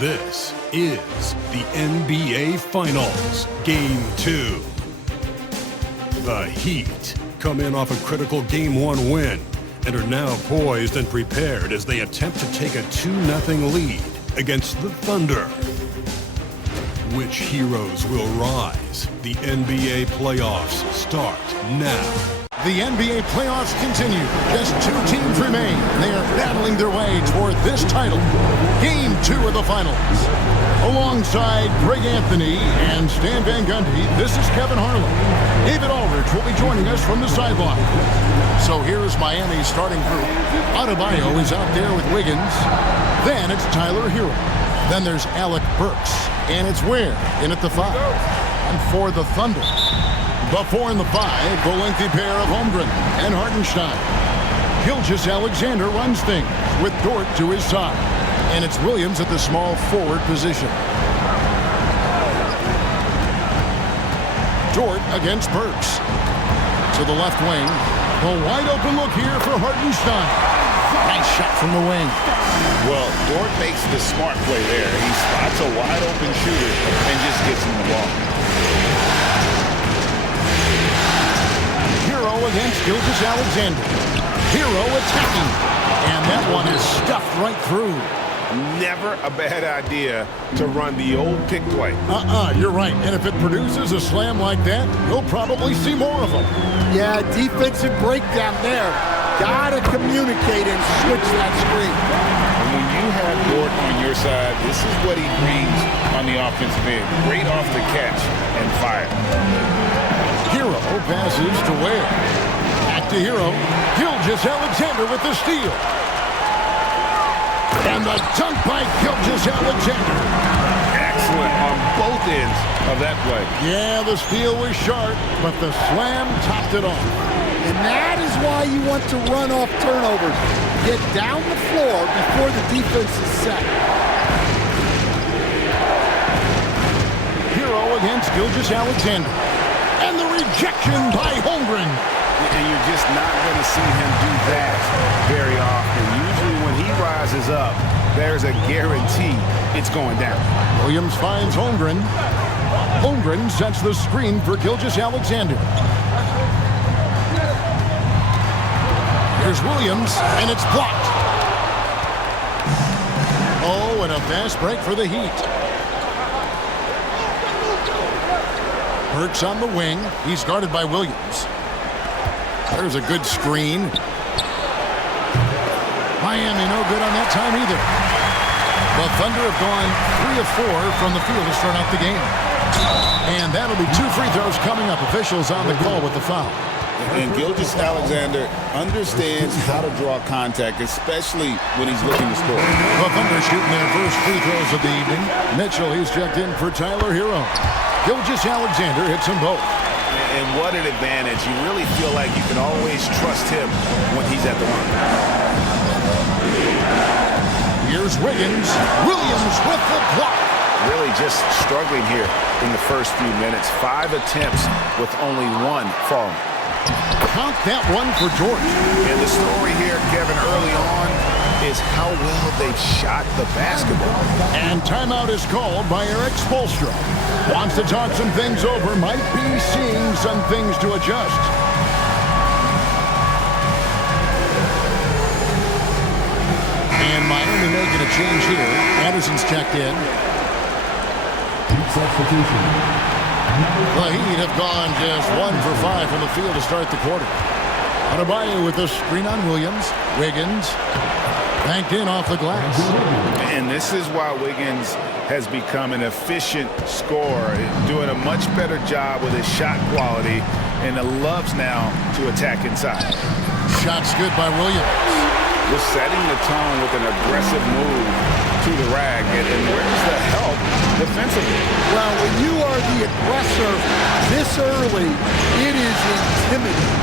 This is the NBA Finals, Game 2. The Heat come in off a critical Game 1 win and are now poised and prepared as they attempt to take a 2-0 lead against the Thunder. Which heroes will rise? The NBA playoffs start now. The NBA playoffs continue. Just two teams remain. They are battling their way toward this title. Game 2 of the finals. Alongside Greg Anthony and Stan Van Gundy, this is Kevin Harlan. David Aldridge will be joining us from the sideline. So here's Miami's starting group. Adebayo is out there with Wiggins. Then it's Tyler Hero. Then there's Alec Burks. And it's Ware in at the 5. And for the Thunder, the 4 and the 5, the lengthy pair of Holmgren and Hartenstein. Gilgeous-Alexander runs things with Dort to his side. And it's Williams at the small forward position. Dort against Burks. To the left wing. A wide open look here for Hartenstein. Nice shot from the wing. Well, Dort makes the smart play there. He spots a wide open shooter and just gets him the ball. Hero against Gilgeous-Alexander. Hero attacking. And that one is stuffed right through. Never a bad idea to run the old pick play. You're right. And if it produces a slam like that, you'll probably see more of them. Yeah, defensive breakdown there. Gotta communicate and switch that screen. And when you have Dort on your side, this is what he brings on the offensive end. Great off the catch and fire. Hero passes to Ware. Back to Hero. Gilgeous-Alexander with the steal. And the dunk by Gilgeous-Alexander. Excellent on both ends of that play. Yeah, the steal was sharp, but the slam topped it off. And that is why you want to run off turnovers. Get down the floor before the defense is set. Hero against Gilgeous-Alexander. And the rejection by Holmgren. And you're just not going to see him do that very often. Usually when he rises up, there's a guarantee it's going down. Williams finds Holmgren. Holmgren sets the screen for Gilgeous-Alexander. Here's Williams, and it's blocked. Oh, and a fast break for the Heat. Burks on the wing. He's guarded by Williams. There's a good screen. Miami no good on that time either. The Thunder have gone 3 of 4 from the field to start out the game. And that'll be 2 free throws coming up. Officials on the call with the foul. And Gilgeous-Alexander understands how to draw contact, especially when he's looking to score. The Thunder shooting their first free throws of the evening. Mitchell, he's checked in for Tyler Hero. Gilgeous-Alexander hits them both. And what an advantage. You really feel like you can always trust him when he's at the line. Here's Wiggins. Williams with the block. Really just struggling here in the first few minutes. 5 attempts with only 1 falling. Count that one for George. And the story here, Kevin, early on is how well they've shot the basketball. And timeout is called by Eric Spoelstra. Wants to talk some things over, might be seeing some things to adjust. And Miami making a change here. Anderson's checked in. Substitution. The Heat have gone just 1 for 5 from the field to start the quarter. Adebayo with the screen on Williams. Wiggins banked in off the glass. And this is why Wiggins has become an efficient scorer, doing a much better job with his shot quality, and loves now to attack inside. Shot's good by Williams. Just setting the tone with an aggressive move to the rack. And where's the help defensively? Well, when you are the aggressor this early, it is intimidating.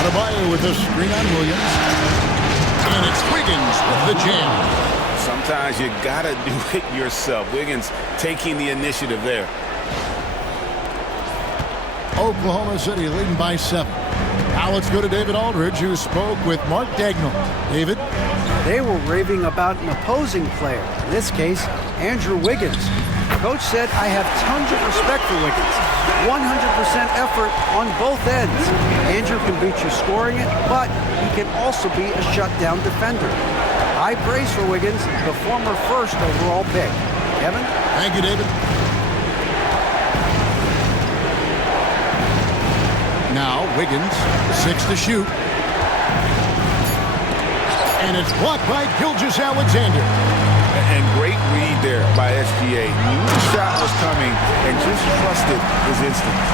Adebayo with the screen on Williams. And it's Wiggins with the jam. Sometimes you gotta do it yourself. Wiggins taking the initiative there. Oklahoma City leading by 7. Now let's go to David Aldridge, who spoke with Mark Dagnall. David? They were raving about an opposing player, in this case, Andrew Wiggins. Coach said, I have tons of respect for Wiggins. 100% effort on both ends. Andrew can beat you scoring it, but he can also be a shutdown defender. High praise for Wiggins, the former first overall pick. Kevin? Thank you, David. Now Wiggins, 6 to shoot. And it's blocked by Gilgeous-Alexander. And great read there by SGA. Knew the shot was coming and just trusted his instincts.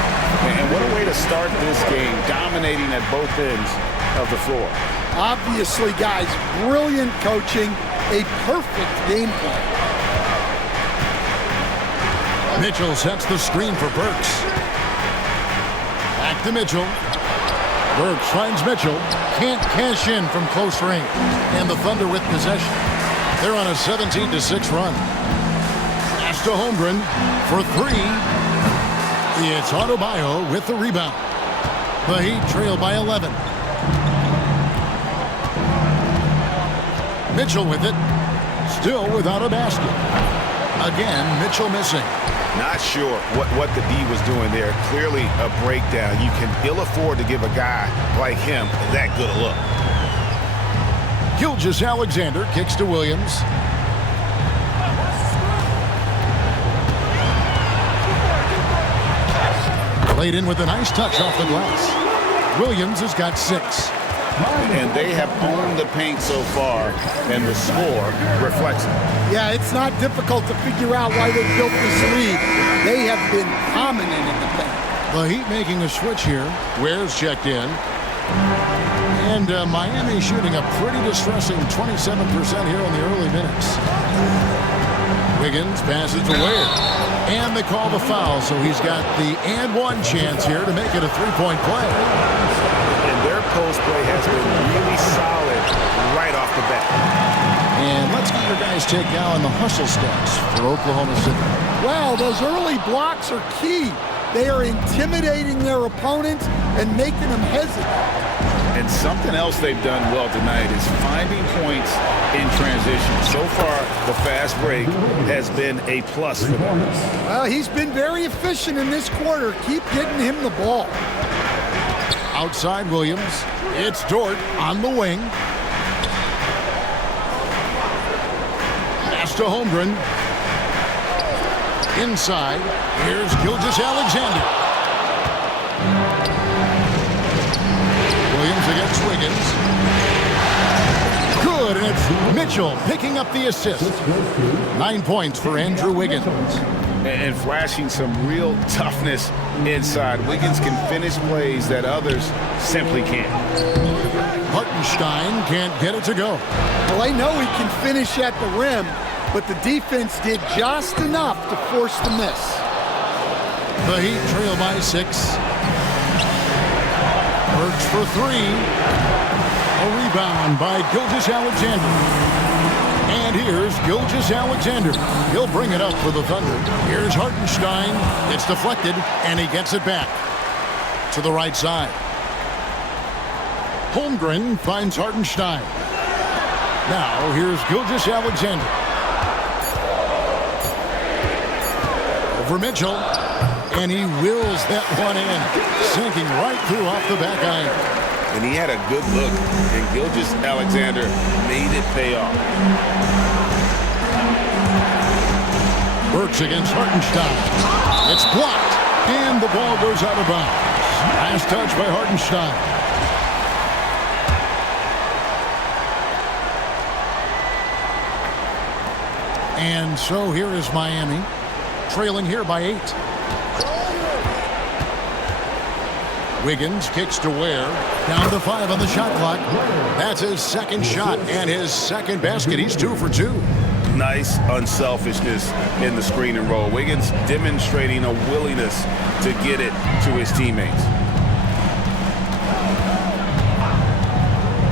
And what a way to start this game, dominating at both ends of the floor. Obviously, guys, brilliant coaching, a perfect game plan. Mitchell sets the screen for Burks. Back to Mitchell. Burks finds Mitchell. Can't cash in from close range. And the Thunder with possession. They're on a 17-6 run. Pass to Holmgren for 3. It's Adebayo with the rebound. The Heat trail by 11. Mitchell with it. Still without a basket. Again, Mitchell missing. Not sure what the D was doing there. Clearly a breakdown. You can ill afford to give a guy like him that good a look. Gilgeous-Alexander kicks to Williams. Played in with a nice touch off the glass. Williams has got 6. And they have owned the paint so far, and the score reflects it. Yeah, it's not difficult to figure out why they built this lead. They have been dominant in the paint. The Heat making a switch here. Ware's checked in. And Miami shooting a pretty distressing 27% here in the early minutes. Wiggins passes to Ware. And they call the foul, so he's got the and one chance here to make it a three-point play. And their post play has been really solid right off the bat. And let's get your guys take now on the hustle stats for Oklahoma City. Well, those early blocks are key. They are intimidating their opponents and making them hesitate. And something else they've done well tonight is finding points in transition. So far, the fast break has been a plus for them. Well, he's been very efficient in this quarter. Keep getting him the ball. Outside Williams. It's Dort on the wing. Pass to Holmgren. Inside. Here's Gilgeous-Alexander. Williams against Wiggins. Good, and it's Mitchell picking up the assist. 9 points for Andrew Wiggins. And flashing some real toughness inside. Wiggins can finish plays that others simply can't. Hartenstein can't get it to go. Well, I know he can finish at the rim, but the defense did just enough to force the miss. The Heat trail by 6. Burks for 3. A rebound by Gilgeous-Alexander. And here's Gilgeous-Alexander. He'll bring it up for the Thunder. Here's Hartenstein. It's deflected, and he gets it back to the right side. Holmgren finds Hartenstein. Now here's Gilgeous-Alexander. Over Mitchell. And he wills that one in, sinking right through off the back iron. And he had a good look, and Gilgeous-Alexander made it pay off. Burks against Hartenstein. It's blocked, and the ball goes out of bounds. Last touch by Hartenstein. And so here is Miami, trailing here by 8. Wiggins kicks to Ware. Down to 5 on the shot clock. That's his second shot and his second basket. He's 2 for 2. Nice unselfishness in the screen and roll. Wiggins demonstrating a willingness to get it to his teammates.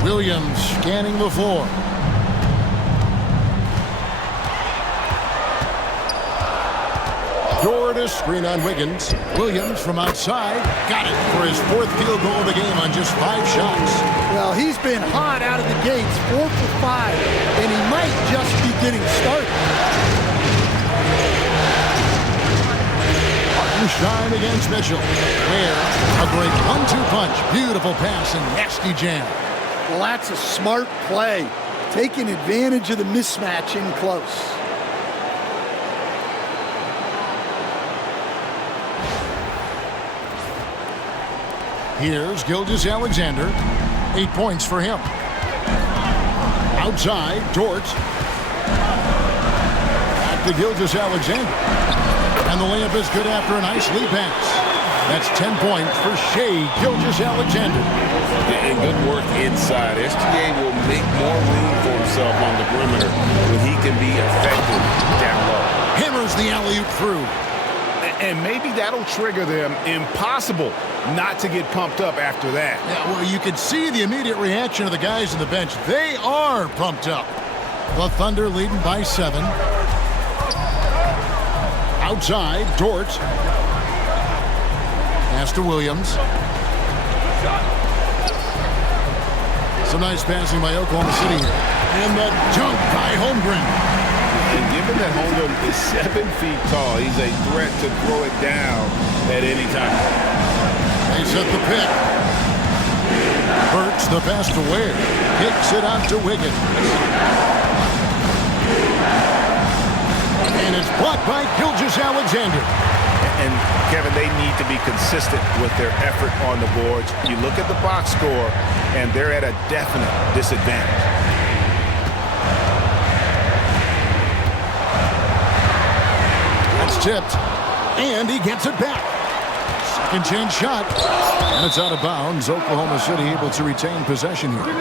Williams scanning the floor. Dort to screen on Wiggins. Williams from outside. Got it for his 4th field goal of the game on just 5 shots. Well, he's been hot out of the gates, 4 for 5, and he might just be getting started. Shine against Mitchell. Where a great 1-2 punch. Beautiful pass and nasty jam. Well, that's a smart play, taking advantage of the mismatch in close. Here's Gilgeous-Alexander. 8 points for him. Outside, Dort. Back to Gilgeous-Alexander. And the layup is good after a nice lead pass. That's 10 points for Shai Gilgeous-Alexander. And good work inside. SGA will make more room for himself on the perimeter when he can be effective down low. Hammers the alley-oop through. And maybe that'll trigger them. Impossible not to get pumped up after that. Yeah, well, you could see the immediate reaction of the guys on the bench. They are pumped up. The Thunder leading by 7. Outside, Dort. Pass to Williams. Some nice passing by Oklahoma City here. And the dunk by Holmgren. And given that Holmgren is 7 feet tall, he's a threat to throw it down at any time. They set the pick. Burks the pass to Ware. Kicks it out to Wiggins. And it's blocked by Gilgeous-Alexander. And, Kevin, they need to be consistent with their effort on the boards. You look at the box score, and they're at a definite disadvantage. That's tipped. And he gets it back. Second chance shot. And it's out of bounds. Oklahoma City able to retain possession here.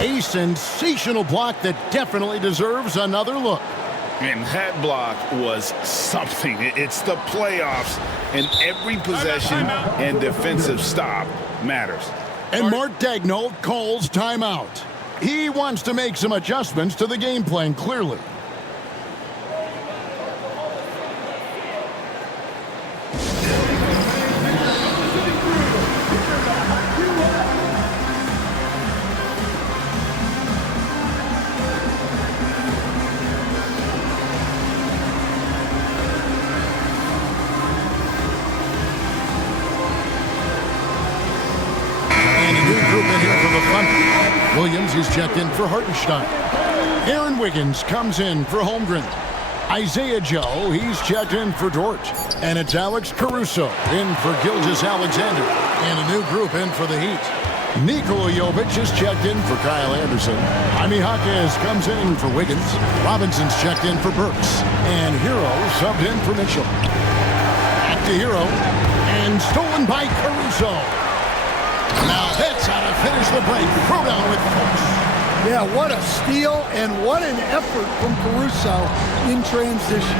A sensational block that definitely deserves another look. And that block was something. It's the playoffs, and every possession and defensive stop matters. And Mark Daigneault calls timeout. He wants to make some adjustments to the game plan, clearly. Williams, he's checked in for Hartenstein. Aaron Wiggins comes in for Holmgren. Isaiah Joe, he's checked in for Dort. And it's Alex Caruso in for Gilgeous-Alexander. And a new group in for the Heat. Nikola Jovic is checked in for Kyle Anderson. Jaime Jaquez comes in for Wiggins. Robinson's checked in for Burks. And Hero subbed in for Mitchell. Back to Hero. And stolen by Caruso. Now that's how to finish the break. Throw down with force. Yeah, what a steal and what an effort from Caruso in transition.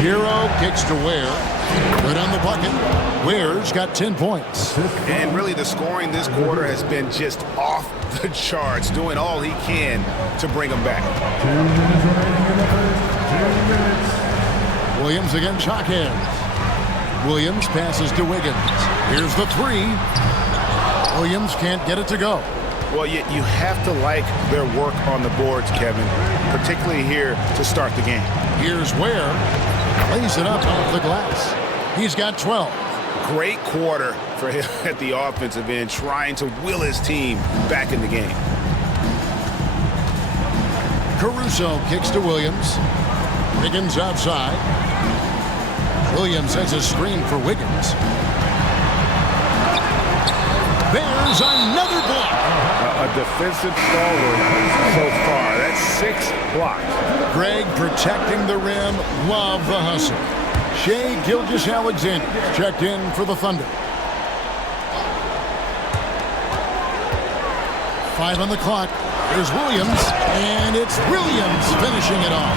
Hero kicks to Ware. Good on the bucket. Ware's got 10 points. And really the scoring this quarter has been just off the charts, doing all he can to bring them back. 2 minutes remaining in the first. 2 minutes. Williams against Jaquez. Williams passes to Wiggins. Here's the 3. Williams can't get it to go. Well, you have to like their work on the boards, Kevin, particularly here to start the game. Here's Ware. Lays it up off the glass. He's got 12. Great quarter for him at the offensive end, trying to will his team back in the game. Caruso kicks to Williams. Wiggins outside. Williams has a screen for Wiggins. There's another block. A defensive stalwart so far. That's 6 blocks. Greg protecting the rim. Love the hustle. Shai Gilgeous-Alexander checked in for the Thunder. 5 on the clock. There's Williams, and it's Williams finishing it off.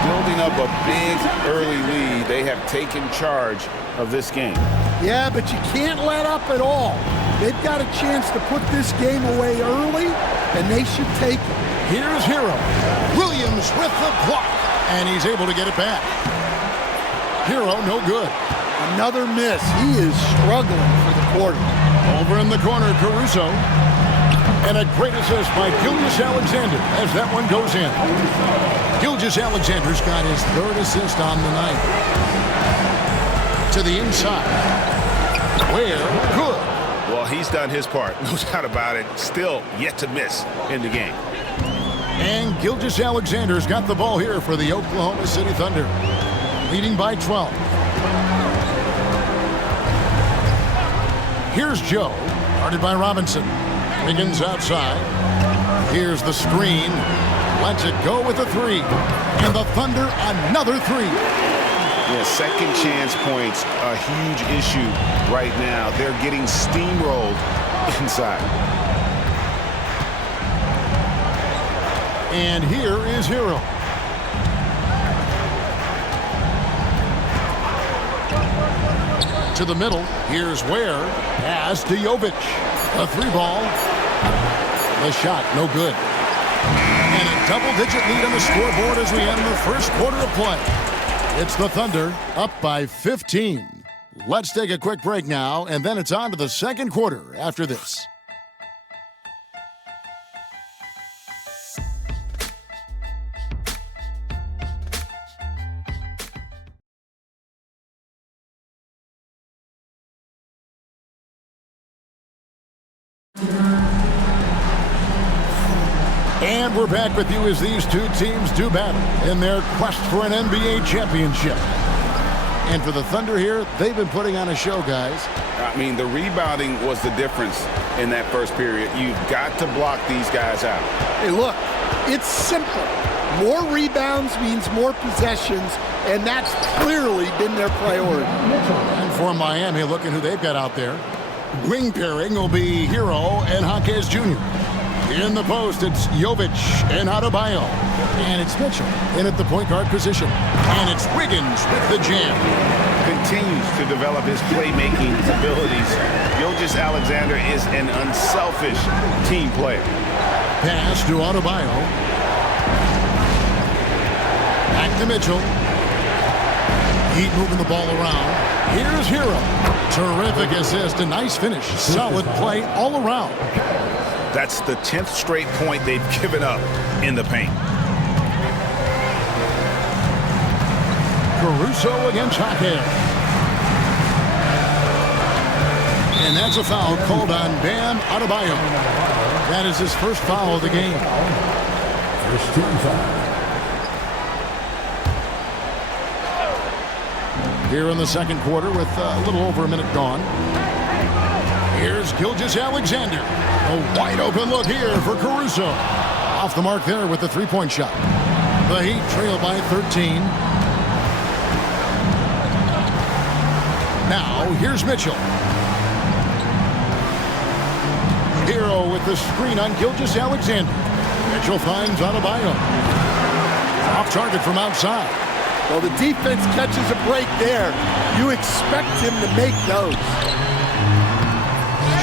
Building up a big early lead. They have taken charge of this game. Yeah, but you can't let up at all. They've got a chance to put this game away early, and they should take it. Here's Hero. Williams with the block. And he's able to get it back. Hero, no good. Another miss. He is struggling for the quarter. Over in the corner, Caruso. And a great assist by Gilgeous-Alexander as that one goes in. Gilgeous-Alexander's got his third assist on the night. To the inside. Where? Good. Well, he's done his part. No doubt about it. Still yet to miss in the game. And Gilgeous-Alexander's got the ball here for the Oklahoma City Thunder. Leading by 12. Here's Joe. Guarded by Robinson. Wiggins outside. Here's the screen. Lets it go with a three. And the Thunder, another three. Yeah, second chance points, a huge issue right now. They're getting steamrolled inside. And here is Hero. To the middle. Here's Ware. Pass to Jovic. A three ball. The shot, no good. And a double-digit lead on the scoreboard as we end the first quarter of play. It's the Thunder up by 15. Let's take a quick break now, and then it's on to the second quarter after this. And we're back with you as these two teams do battle in their quest for an NBA championship. And for the Thunder here, they've been putting on a show, guys. I mean, the rebounding was the difference in that first period. You've got to block these guys out. Hey, look, it's simple. More rebounds means more possessions, and that's clearly been their priority. And for Miami, look at who they've got out there. Wing pairing will be Hero and Jaquez Jr. In the post, it's Jovic and Adebayo. And it's Mitchell in at the point guard position. And it's Wiggins with the jam. Continues to develop his playmaking abilities. Gilgeous-Alexander is an unselfish team player. Pass to Adebayo. Back to Mitchell. Heat moving the ball around. Here's Hero. Terrific assist, a nice finish. Solid play all around. That's the 10th straight point they've given up in the paint. Caruso against Jaquez. And that's a foul called on Bam Adebayo. That is his first foul of the game. First team foul. Here in the second quarter with a little over a minute gone. Here's Gilgeous-Alexander. A wide open look here for Caruso. Off the mark there with the three-point shot. The Heat trail by 13. Now here's Mitchell. Hero with the screen on Gilgeous-Alexander. Mitchell finds Adebayo. Off target from outside. Well, the defense catches a break there. You expect him to make those.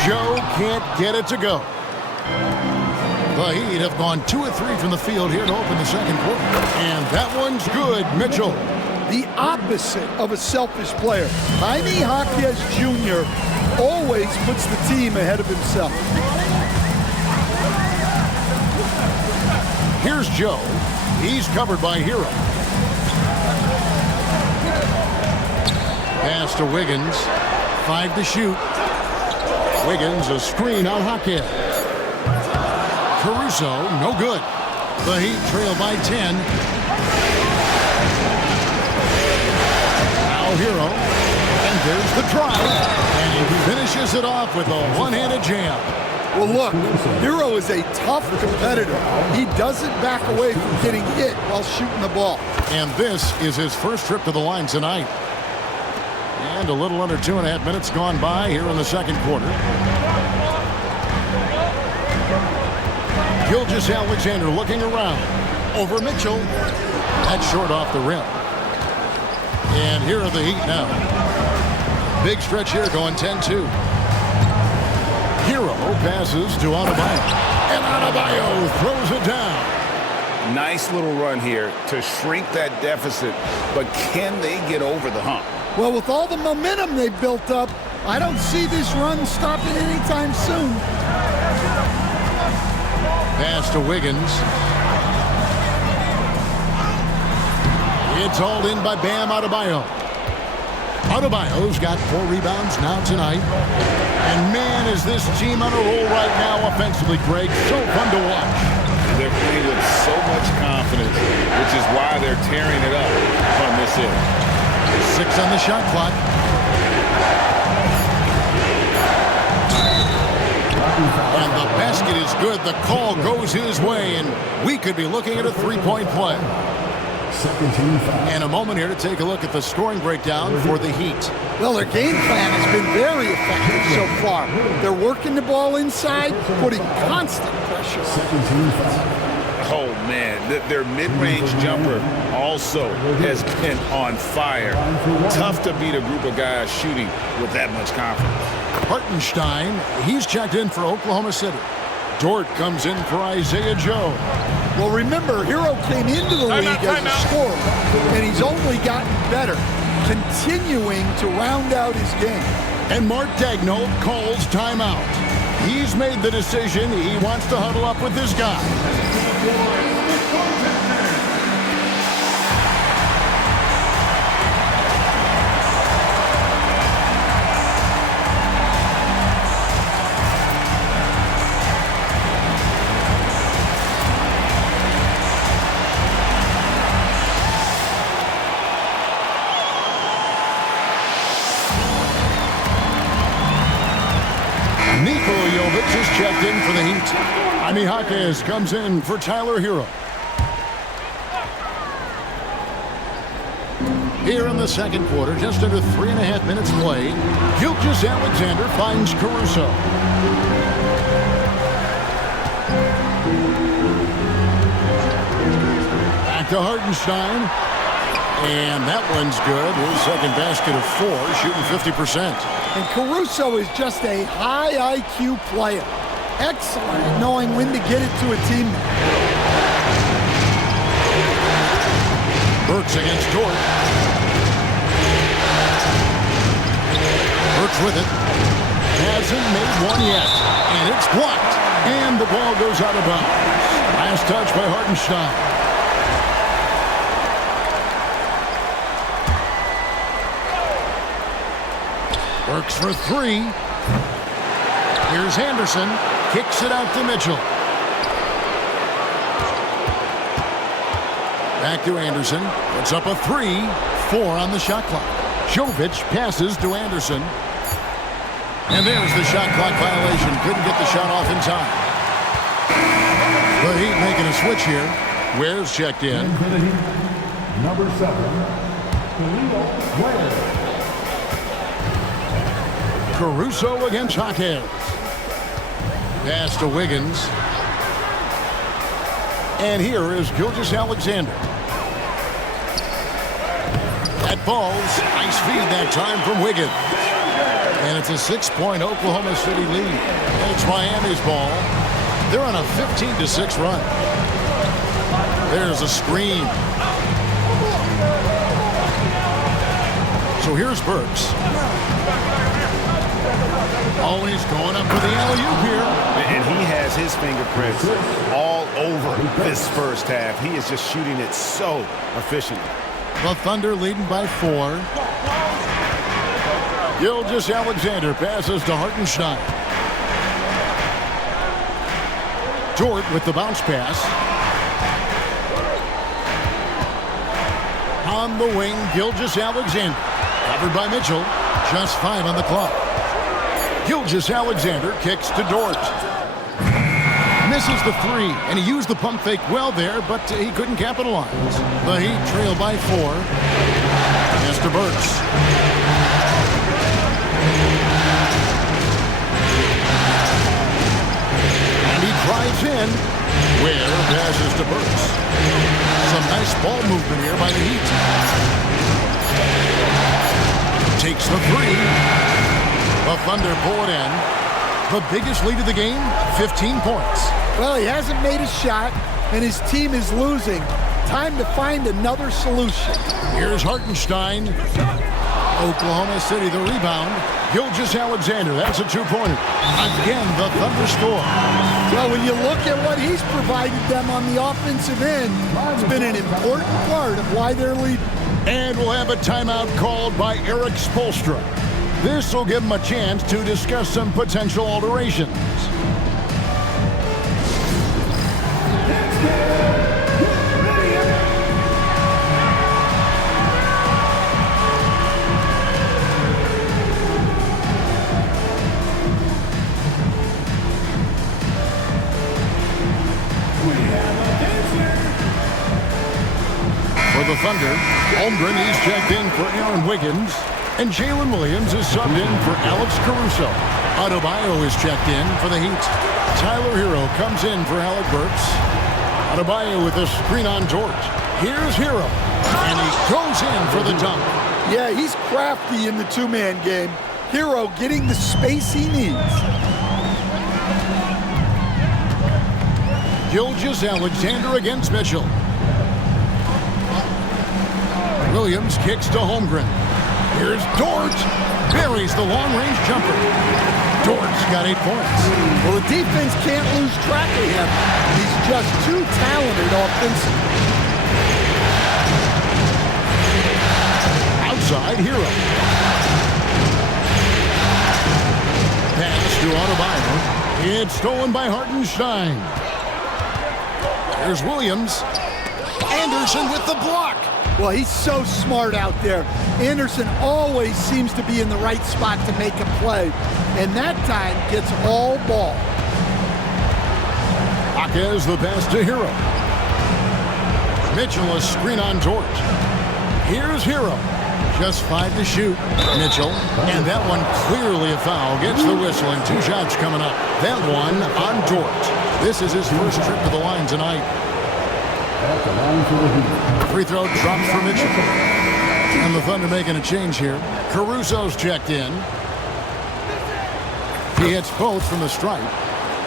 Joe can't get it to go. The Heat have gone 2 of 3 from the field here to open the second quarter. And that one's good, Mitchell. The opposite of a selfish player. Jaime Jaquez Jr. always puts the team ahead of himself. Here's Joe. He's covered by Hero. Pass to Wiggins. 5 to shoot. Wiggins, a screen on Jaquez. Caruso, no good. The Heat trail by 10. Now Hero. And there's the drive. And he finishes it off with a one-handed jam. Well, look, Hero is a tough competitor. He doesn't back away from getting hit while shooting the ball. And this is his first trip to the line tonight. And a little under 2.5 minutes gone by here in the second quarter. Gilgeous-Alexander looking around. Over Mitchell. That's short off the rim. And here are the Heat now. Big stretch here going 10-2. Hero passes to Adebayo. And Adebayo throws it down. Nice little run here to shrink that deficit, but can they get over the hump? Well, with all the momentum they've built up, I don't see this run stopping anytime soon. Pass to Wiggins. It's hauled in by Bam Adebayo. Adebayo's got 4 rebounds now tonight. And man, is this team on a roll right now offensively, Greg. So fun to watch. They're playing with so much confidence, which is why they're tearing it up from this end. 6 on the shot clock. And the basket is good. The call goes his way, and we could be looking at a 3-point play. And a moment here to take a look at the scoring breakdown for the Heat. Well, their game plan has been very effective so far. They're working the ball inside, putting constant pressure on. Oh, man, their mid-range jumper also has been on fire. Tough to beat a group of guys shooting with that much confidence. Hartenstein, he's checked in for Oklahoma City. Dort comes in for Isaiah Joe. Well, remember, Hero came into the league as a scorer, and he's only gotten better, continuing to round out his game. And Mark Daigneault calls timeout. He's made the decision. He wants to huddle up with this guy. Is checked in for the Heat. Jaime Jaquez comes in for Tyler Hero. Here in the second quarter, just under 3.5 minutes played, Gilgeous-Alexander finds Caruso. Back to Hartenstein. And that one's good. His second basket of 4, shooting 50%. And Caruso is just a high IQ player. Excellent at knowing when to get it to a teammate. Burks against Dort. Burks with it. Hasn't made one yet. And it's blocked. And the ball goes out of bounds. Last touch by Hartenstein. Works for 3. Here's Anderson. Kicks it out to Mitchell. Back to Anderson. Puts up a 3. 4 on the shot clock. Jovic passes to Anderson. And there's the shot clock violation. Couldn't get the shot off in time. The Heat making a switch here. Ware's checked in. Number 7, Ware. Caruso against Jaquez. Pass to Wiggins. And here is Gilgeous-Alexander. That ball's nice feed that time from Wiggins. And it's a 6-point Oklahoma City lead. And it's Miami's ball. They're on a 15-6 run. There's a screen. So here's Burks. Always going up for the alley-oop here. And he has his fingerprints all over this first half. He is just shooting it so efficiently. The Thunder leading by 4. Gilgeous-Alexander passes to Hartenstein. Dort with the bounce pass. On the wing, Gilgeous-Alexander. Covered by Mitchell. Just 5 on the clock. Gilgeous-Alexander kicks to Dort. Misses the 3, and he used the pump fake well there, but he couldn't capitalize. The Heat trail by 4. Mr. Burks. And he drives in. Ware passes to Burks. Some nice ball movement here by the Heat. Takes the 3. The Thunder pull it in. The biggest lead of the game, 15 points. Well, he hasn't made a shot. and his team is losing. Time to find another solution. Here's Hartenstein. Oklahoma City, the rebound. Gilgeous-Alexander, that's a two-pointer. Again, the Thunder score. Well, when you look at what he's provided them on the offensive end, it's been an important part of why they're leading. And we'll have a timeout called by Eric Spoelstra. This will give him a chance to discuss some potential alterations. For the Thunder, Holmgren is checked in for Aaron Wiggins, and Jalen Williams is subbed in for Alex Caruso. Adebayo is checked in for the Heat. Tyler Hero comes in for Alec Burks. Adebayo with a screen on George. Here's Hero, and he goes in for the dunk. Yeah, he's crafty in the two-man game. Hero getting the space he needs. Gilgeous-Alexander against Mitchell. Williams kicks to Holmgren. Here's Dort. Buries the long-range jumper. Dort's got 8 points. Well, the defense can't lose track of him. He's just too talented offensively. Outside, Hero. Pass to Adebayo. It's stolen by Hartenstein. Here's Williams. Anderson with the block. Well, he's so smart out there. Anderson always seems to be in the right spot to make a play, and that time gets all ball. Jaquez the pass to Hero. Mitchell a screen on George. Here's Hero. Just 5 to shoot. Mitchell, and that one clearly a foul. Gets the whistle, and 2 shots coming up. That one on Dort. This is his first trip to the line tonight. At the line for the Heat. Free throw drops for Mitchell. And the Thunder making a change here. Caruso's checked in. He hits both from the stripe.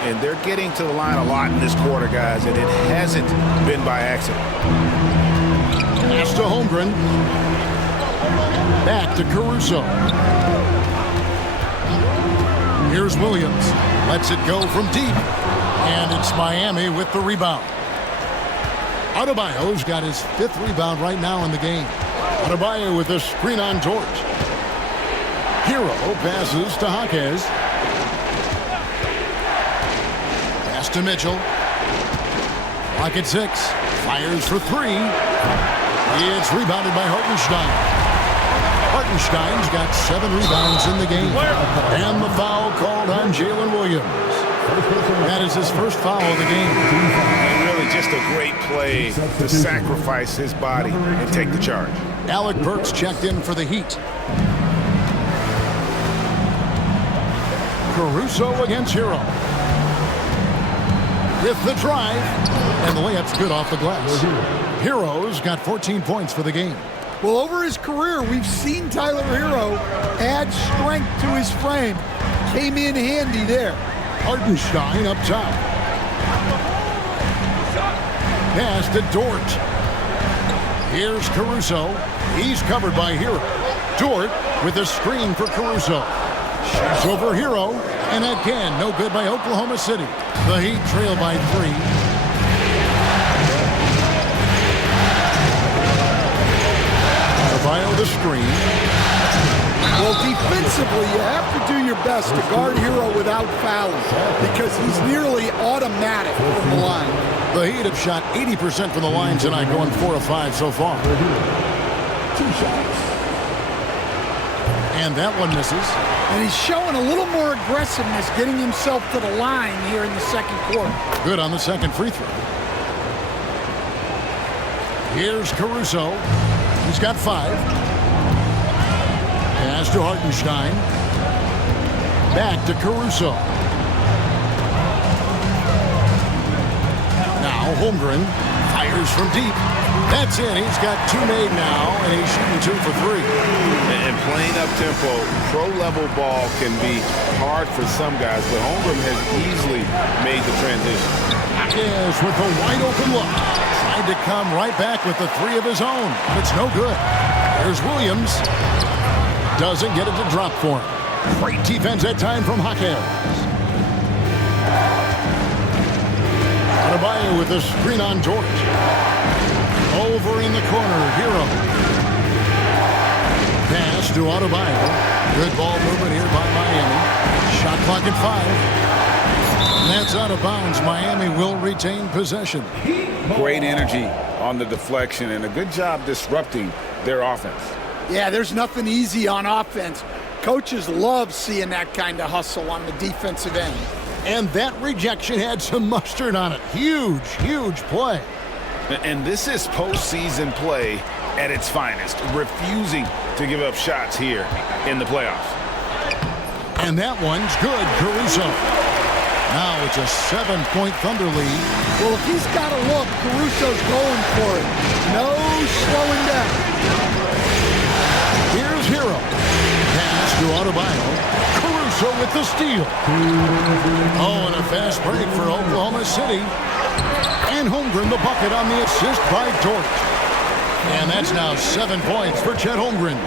And they're getting to the line a lot in this quarter, guys, and it hasn't been by accident. Pass to Holmgren. Back to Caruso. Here's Williams. Lets it go from deep. And it's Miami with the rebound. Adebayo's got his 5th rebound right now in the game. Adebayo with a screen on George. Hero passes to Jaquez. Pass to Mitchell. Clock at 6. Fires for 3. It's rebounded by Hartenstein. Hartenstein's got 7 rebounds in the game. And the foul called on Jalen Williams. That is his first foul of the game. And really just a great play to sacrifice his body and take the charge. Alec Burks checked in for the Heat. Caruso against Hero. With the drive. And the layup's good off the glass. Hero's got 14 points for the game. Well, over his career, we've seen Tyler Hero add strength to his frame. Came in handy there. Hartenstein up top. Pass to Dort. Here's Caruso. He's covered by Hero. Dort with a screen for Caruso. Shoots over Hero. And again, no good by Oklahoma City. The Heat trail by 3. Adebayo the screen. Well, defensively, you have to do your best to guard Hero without fouling because he's nearly automatic from the line. The Heat have shot 80% from the line tonight, going 4 of 5 so far. 2 shots. And that one misses. And he's showing a little more aggressiveness, getting himself to the line here in the second quarter. Good on the second free throw. Here's Caruso. He's got 5. Pass to Hartenstein. Back to Caruso. Now Holmgren Fires from deep. That's in. He's got 2 made now, and he's shooting 2 for 3. And playing up-tempo, pro-level ball can be hard for some guys, but Holmgren has easily made the transition. Is with a wide-open look. Tried to come right back with the 3 of his own, but it's no good. There's Williams. Doesn't get it to drop for him. Great defense that time from HoF. Adebayo with a screen on Dort. Over in the corner, Hero. Pass to Adebayo. Good ball movement here by Miami. Shot clock at 5. And that's out of bounds. Miami will retain possession. Great energy on the deflection and a good job disrupting their offense. Yeah, there's nothing easy on offense. Coaches love seeing that kind of hustle on the defensive end. And that rejection had some mustard on it. Huge, huge play. And this is postseason play at its finest, refusing to give up shots here in the playoffs. And that one's good, Caruso. Now it's a 7-point Thunder lead. Well, if he's got a look, Caruso's going for it. No slowing down. Here's Hero. Pass to Adebayo. Caruso with the steal. Oh, and a fast break for Oklahoma City. And Holmgren the bucket on the assist by Dort. And that's now 7 points for Chet Holmgren.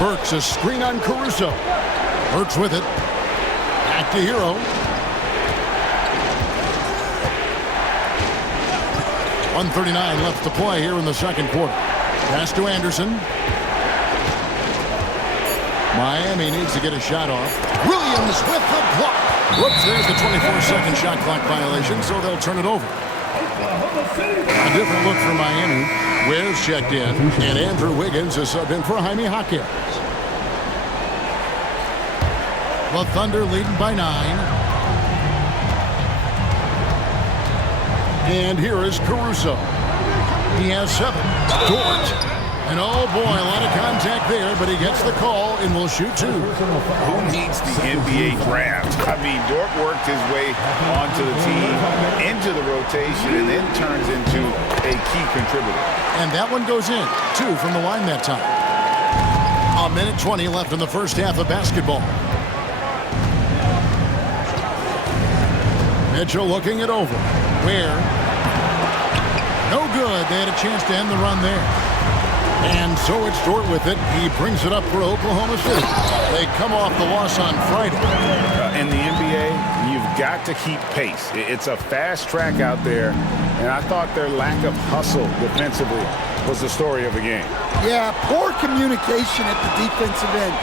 Burks a screen on Caruso. Burks with it. Back to Hero. 1:39 left to play here in the second quarter. Pass to Anderson. Miami needs to get a shot off. Williams with the block. Whoops, there's the 24-second shot clock violation, so they'll turn it over. A different look for Miami. Ware's checked in, and Andrew Wiggins is subbed in for Jaime Jaquez. The Thunder leading by 9. And here is Caruso. He has 7. Dort. And oh boy, a lot of contact there, but he gets the call and will shoot 2. Who needs the NBA draft? I mean, Dort worked his way onto the team, into the rotation, and then turns into a key contributor. And that one goes in. 2 from the line that time. 1:20 left in the first half of basketball. Mitchell looking it over. Where? No good. They had a chance to end the run there. And so it's Dort with it. He brings it up for Oklahoma City. They come off the loss on Friday. In the NBA, you've got to keep pace. It's a fast track out there, and I thought their lack of hustle defensively was the story of the game. Yeah, poor communication at the defensive end.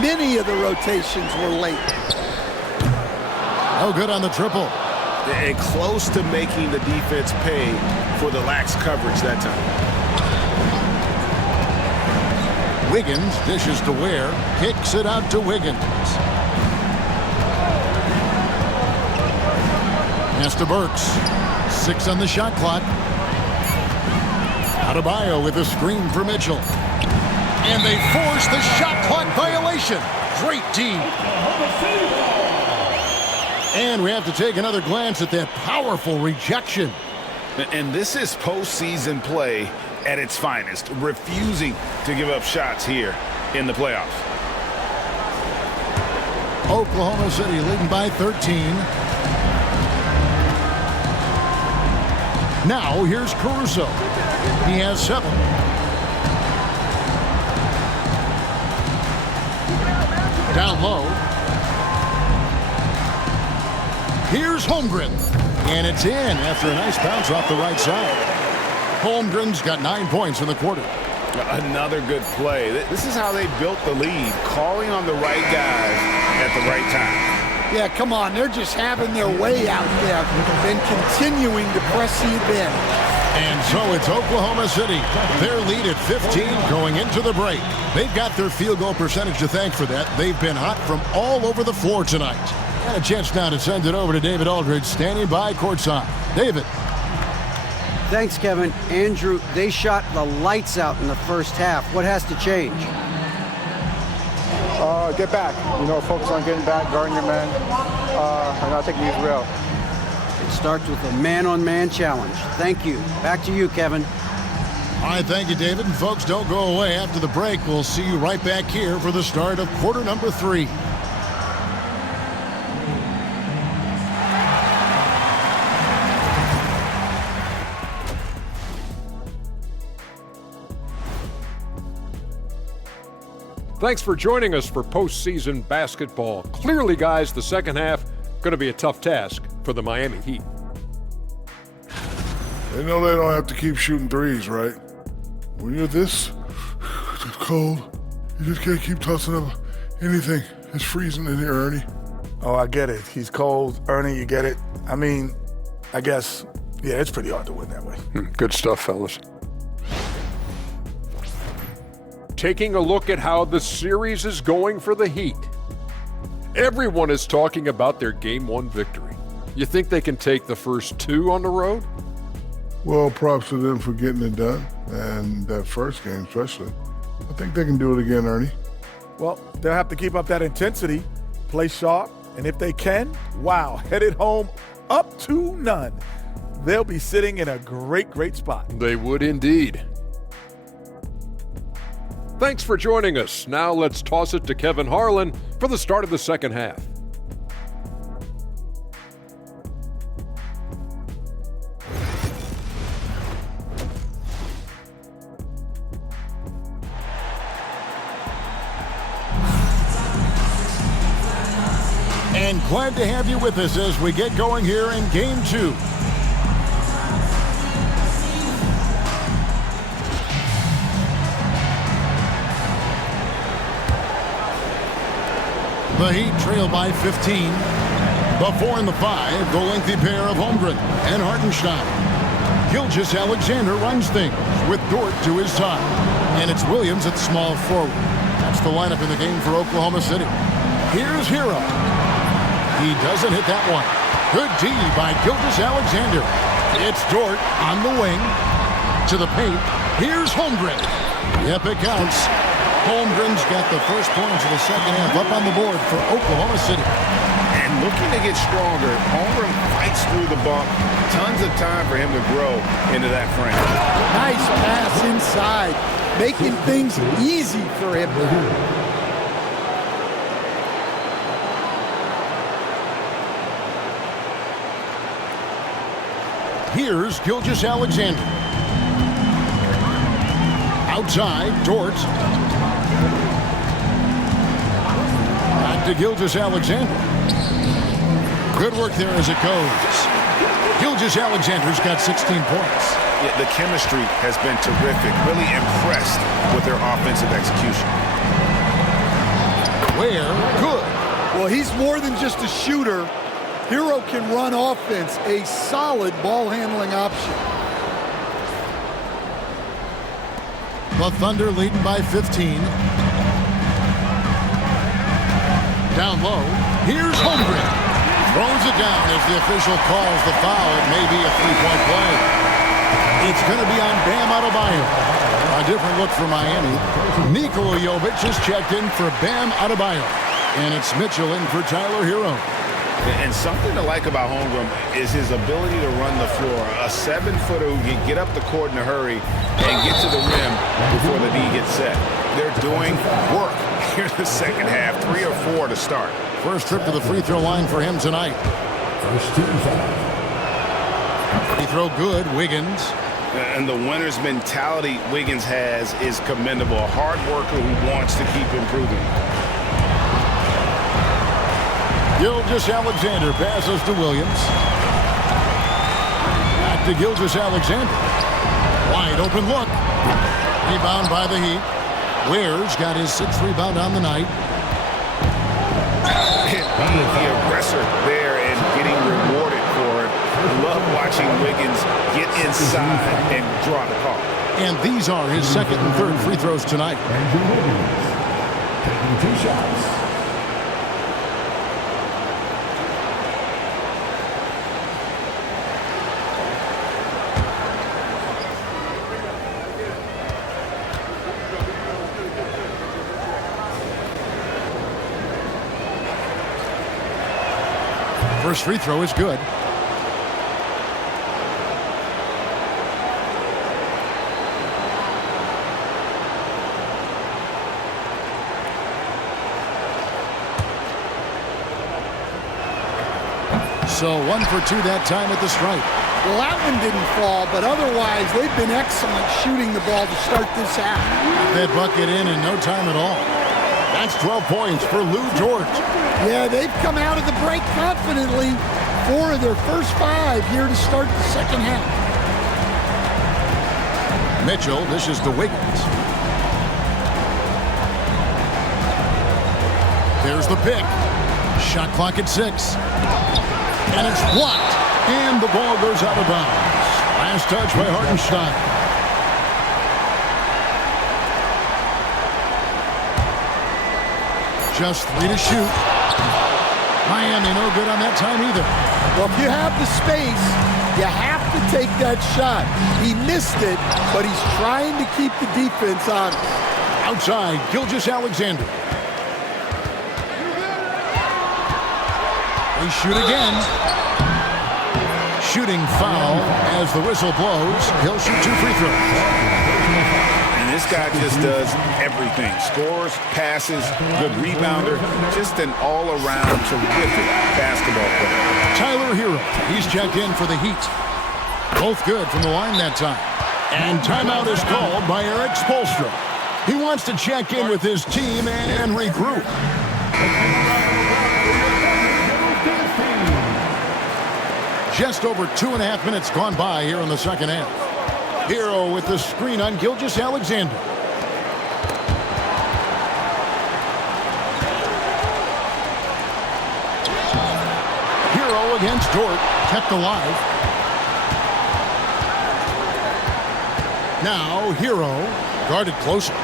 Many of the rotations were late. No good on the triple. And close to making the defense pay for the lax coverage that time. Wiggins dishes to Ware, kicks it out to Wiggins. Pass to Burks. 6 on the shot clock. Adebayo with a screen for Mitchell. And they force the shot clock violation. Great team. And we have to take another glance at that powerful rejection. And this is postseason play at its finest, refusing to give up shots here in the playoffs. Oklahoma City leading by 13. Now here's Caruso. He has 7. Down low. Here's Holmgren. And it's in after a nice bounce off the right side. Holmgren's got 9 points in the quarter. Another good play. This is how they built the lead, calling on the right guys at the right time. Yeah, come on. They're just having their way out there and continuing to press the advantage. And so it's Oklahoma City. Their lead at 15 going into the break. They've got their field goal percentage to thank for that. They've been hot from all over the floor tonight. Got a chance now to send it over to David Aldridge, standing by courtside. David. Thanks, Kevin. Andrew, they shot the lights out in the first half. What has to change? Get back. Focus on getting back, guarding your men, and not taking these real. starts with a man-on-man challenge. Thank you. Back to you, Kevin. All right, thank you, David. And folks, don't go away. After the break, we'll see you right back here for the start of quarter number 3. Thanks for joining us for postseason basketball. Clearly, guys, the second half going to be a tough task for the Miami Heat. They know they don't have to keep shooting threes, right? When you're this cold, you just can't keep tossing up anything. It's freezing in here, Ernie. Oh, I get it. He's cold. Ernie, you get it? I mean, I guess, yeah, it's pretty hard to win that way. Good stuff, fellas. Taking a look at how the series is going for the Heat. Everyone is talking about their Game 1 victory. You think they can take the first 2 on the road? Well, props to them for getting it done, and that first game especially. I think they can do it again, Ernie. Well, they'll have to keep up that intensity, play sharp, and if they can, wow, headed home up 2-0. They'll be sitting in a great, great spot. They would indeed. Thanks for joining us. Now let's toss it to Kevin Harlan for the start of the second half. And glad to have you with us as we get going here in Game 2. The Heat trail by 15. The 4 and the 5, the lengthy pair of Holmgren and Hartenstein. Gilgeous-Alexander runs things with Dort to his side. And it's Williams at small forward. That's the lineup in the game for Oklahoma City. Here's Hero. He doesn't hit that one. Good D by Gilgeous-Alexander. It's Dort on the wing. To the paint. Here's Holmgren. Yep, it counts. Holmgren's got the first points of the second half up on the board for Oklahoma City. And looking to get stronger, Holmgren fights through the bump. Tons of time for him to grow into that frame. Nice pass inside, making things easy for him now. Here's Gilgeous-Alexander. Outside, Dort. Back to Gilgeous-Alexander. Good work there as it goes. Gilgeous-Alexander's got 16 points. Yeah, the chemistry has been terrific. Really impressed with their offensive execution. Ware, good. Well, he's more than just a shooter. Hero can run offense, a solid ball handling option. The Thunder leading by 15. Down low, here's Holmgren. Throws it down as the official calls the foul. It may be a three-point play. It's going to be on Bam Adebayo. A different look for Miami. Nikola Jovic is checked in for Bam Adebayo. And it's Mitchell in for Tyler Hero. And something to like about Holmgren is his ability to run the floor. A 7-footer who can get up the court in a hurry and get to the rim before the D gets set. They're doing work here in the second half. 3 or 4 to start. First trip to the free throw line for him tonight. First team foul. Free throw good, Wiggins. And the winner's mentality Wiggins has is commendable. A hard worker who wants to keep improving. Gilgeous-Alexander passes to Williams. Back to Gilgeous-Alexander. Wide open look. Rebound by the Heat. Ware's got his 6th rebound on the night. The aggressor there and getting rewarded for it. Love watching Wiggins get inside and draw the call. And these are his 2nd and 3rd free throws tonight. Andrew Wiggins taking 2 shots. First free throw is good. So 1 for 2 that time at the stripe. Well, that one didn't fall, but otherwise they've been excellent shooting the ball to start this half. That bucket in no time at all. That's 12 points for Lou George. Yeah, they've come out of the break confidently. 4 of their first 5 here to start the second half. Mitchell dishes to Wiggins. There's the pick. Shot clock at 6. And it's blocked. And the ball goes out of bounds. Last touch by Hartenstein. Just 3 to shoot. Miami no good on that time either. Well, if you have the space, you have to take that shot. He missed it, but he's trying to keep the defense honest. Outside, Gilgeous-Alexander. They shoot again. Shooting foul as the whistle blows. He'll shoot 2 free throws. And this guy just does everything. Scores, passes, good rebounder. Just an all-around terrific basketball player. Tyler Hero, he's checked in for the Heat. Both good from the line that time. And timeout is called by Eric Spoelstra. He wants to check in with his team and regroup. Just over 2.5 minutes gone by here in the second half. Hero with the screen on Gilgeous-Alexander. Hero against Dort, kept alive. Now Hero guarded closer.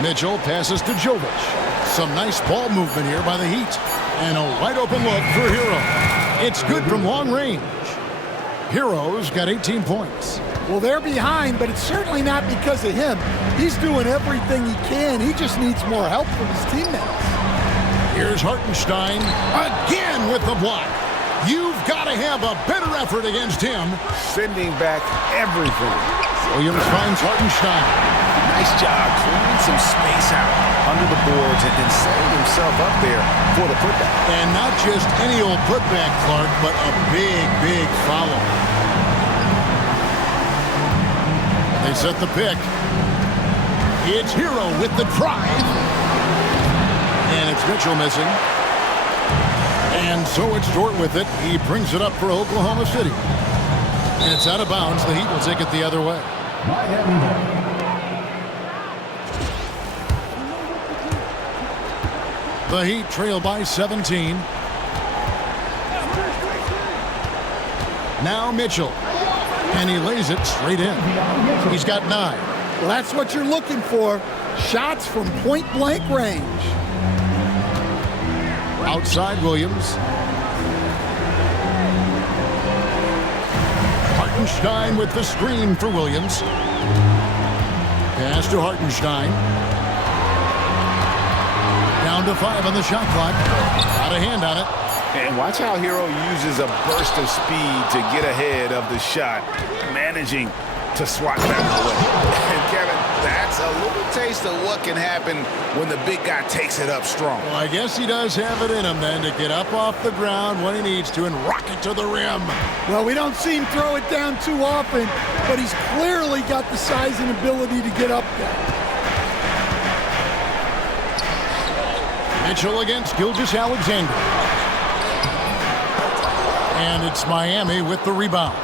Mitchell passes to Jovic. Some nice ball movement here by the Heat. And a wide open look for Hero. It's good from long range. Hero's got 18 points. Well, they're behind, but it's certainly not because of him. He's doing everything he can. He just needs more help from his teammates. Here's Hartenstein again with the block. You've got to have a better effort against him. Sending back everything. Williams finds Hartenstein. Nice job clearing some space out under the boards and then setting himself up there for the putback. And not just any old putback, Clark, but a big, big follow. They set the pick. It's Hero with the drive. And it's Mitchell missing. And so it's Dort with it. He brings it up for Oklahoma City. And it's out of bounds. The Heat will take it the other way. The Heat trail by 17. Now Mitchell. And he lays it straight in. He's got 9. Well, that's what you're looking for. Shots from point-blank range. Outside Williams. Hartenstein with the screen for Williams. Pass to Hartenstein. Down to 5 on the shot clock. Out of hand on it. And watch how Hero uses a burst of speed to get ahead of the shot, managing to swat that away. And Kevin, that's a little taste of what can happen when the big guy takes it up strong. Well, I guess he does have it in him then to get up off the ground when he needs to and rock it to the rim. Well, we don't see him throw it down too often, but he's clearly got the size and ability to get up there. Mitchell against Gilgeous-Alexander. And it's Miami with the rebound.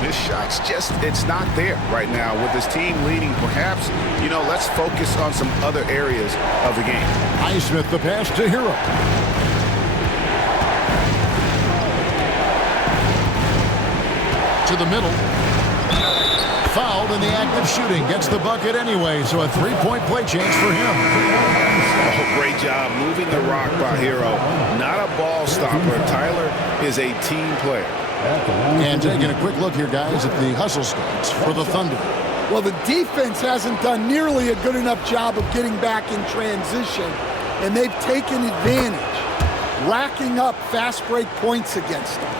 This shot's just, it's not there right now with this team leading. Perhaps, you know, let's focus on some other areas of the game. Highsmith the pass to Hero. To the middle. Fouled in the act of shooting. Gets the bucket anyway, so a 3-point play chance for him. Oh, great job moving the rock by Hero. Not a ball stopper. Tyler is a team player. And taking a quick look here, guys, at the hustle stats for the Thunder. Well, the defense hasn't done nearly a good enough job of getting back in transition, and they've taken advantage, racking up fast break points against them.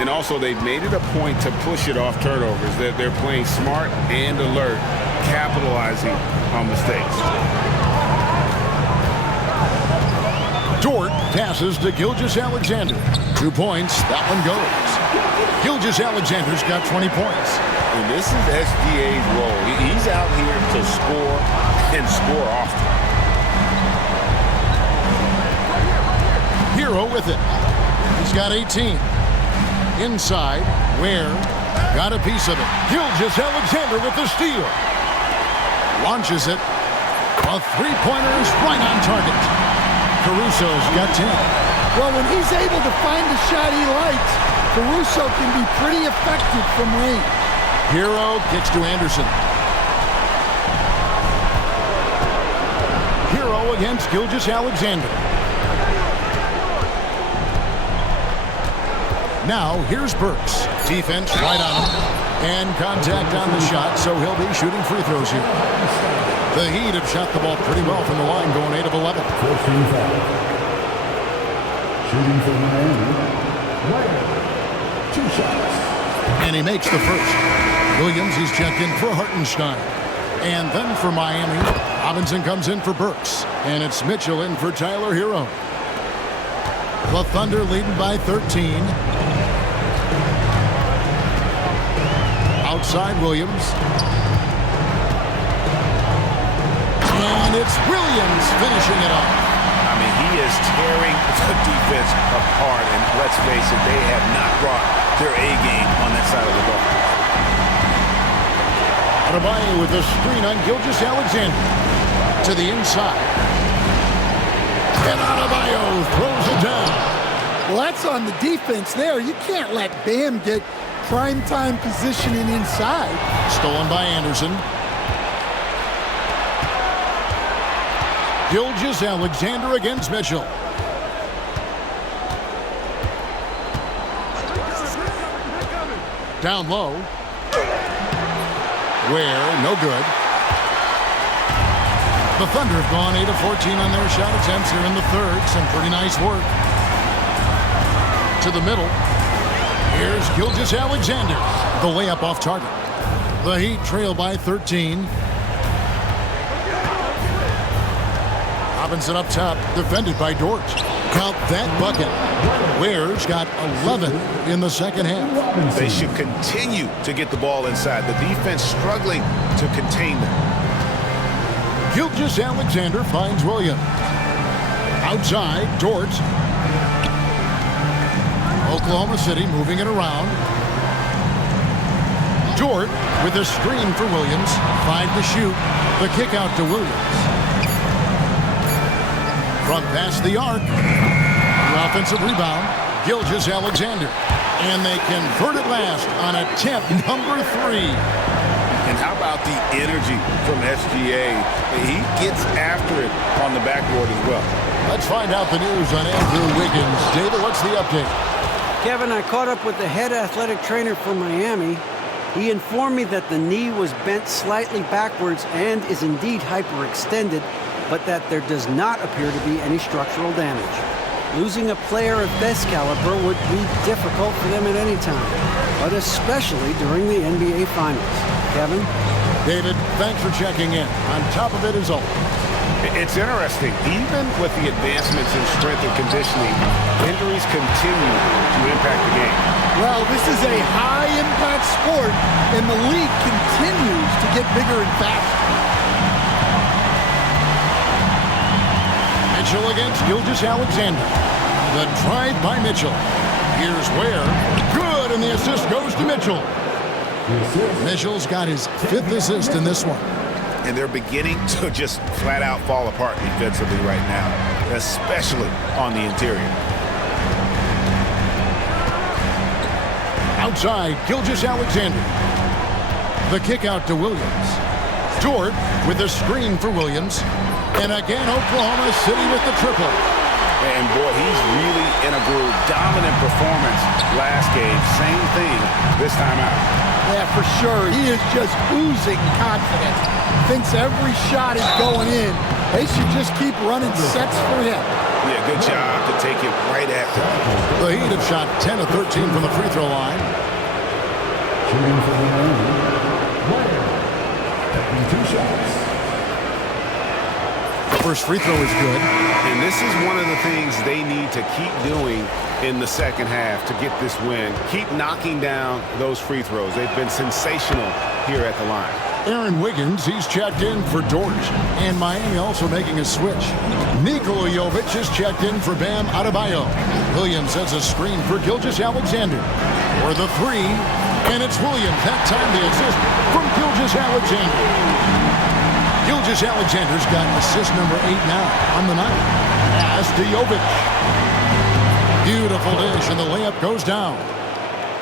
And also, they've made it a point to push it off turnovers. They're playing smart and alert, capitalizing on mistakes. Dort passes to Gilgeous-Alexander. 2 points. That one goes. Gilgeous-Alexander's got 20 points. And this is SGA's role. He's out here to score and score often. Hero with it. He's got 18. Inside, Ware got a piece of it. Gilgeous-Alexander with the steal. Launches it. A three-pointer is right on target. Caruso's got 10. Well, when he's able to find the shot he likes, Caruso can be pretty effective from range. Hero kicks to Anderson. Hero against Gilgeous-Alexander. Now, here's Burks. Defense right on him. And contact on the shot, so he'll be shooting free throws here. The Heat have shot the ball pretty well from the line, going 8 of 11. 14 foul. Shooting for Miami. Ware. 2 shots. And he makes the first. Williams is checked in for Hartenstein. And then for Miami, Robinson comes in for Burks. And it's Mitchell in for Tyler Hero. The Thunder leading by 13. Outside Williams. And it's Williams finishing it off. I mean, he is tearing the defense apart. And let's face it, they have not brought their A game on that side of the ball. Adebayo with a screen on Gilgeous-Alexander. To the inside. And Adebayo throws it down. Well, that's on the defense there. You can't let Bam get primetime positioning inside. Stolen by Anderson. Gilgeous-Alexander against Mitchell. Down low. Ware, no good. The Thunder have gone 8 of 14 on their shot attempts here in the third. Some pretty nice work. To the middle. Here's Gilgeous-Alexander. The layup off target. The Heat trail by 13. Robinson up top, defended by Dort. Count that bucket. Ware's got 11 in the second half. They should continue to get the ball inside. The defense struggling to contain them. Gilgeous-Alexander finds Williams. Outside, Dort. Oklahoma City moving it around. Dort with a screen for Williams. 5 to shoot. The kick out to Williams. From past the arc. The offensive rebound. Gilgeous-Alexander. And they convert it last on attempt number 3. And how about the energy from SGA? He gets after it on the backboard as well. Let's find out the news on Andrew Wiggins. David, what's the update? Kevin, I caught up with the head athletic trainer for Miami. He informed me that the knee was bent slightly backwards and is indeed hyperextended, but that there does not appear to be any structural damage. Losing a player of this caliber would be difficult for them at any time, but especially during the NBA Finals. Kevin? David, thanks for checking in. On top of it is all. It's interesting. Even with the advancements in strength and conditioning, injuries continue to impact the game. Well, this is a high-impact sport, and the league continues to get bigger and faster. Mitchell against Gilgeous-Alexander. The drive by Mitchell. Here's Ware. Good, and the assist goes to Mitchell. Mitchell's got his 5th assist in this one. And they're beginning to just flat out fall apart defensively right now, especially on the interior. Outside, Gilgeous-Alexander. The kick out to Williams. Dort with a screen for Williams. And again, Oklahoma City with the triple. And boy, he's really in a groove. Dominant performance last game. Same thing this time out. Yeah, for sure. He is just oozing confidence. Thinks every shot is going in. They should just keep running sets for him. Yeah, good job to take it right at them. The Heat have shot 10 of 13 from the free throw line. Shooting for the Ware. Taking 2 shots. first free throw is good. And this is one of the things they need to keep doing in the second half to get this win. Keep knocking down those free throws. They've been sensational here at the line. Aaron Wiggins, he's checked in for Dort. And Miami also making a switch. Nikola Jovic is checked in for Bam Adebayo. Williams has a screen for Gilgeous-Alexander. For the three, and it's Williams. That time the assist from Gilgeous-Alexander. Gilgeous-Alexander's got assist number 8 now on the night. Pass to Jovic. Beautiful dish, and the layup goes down.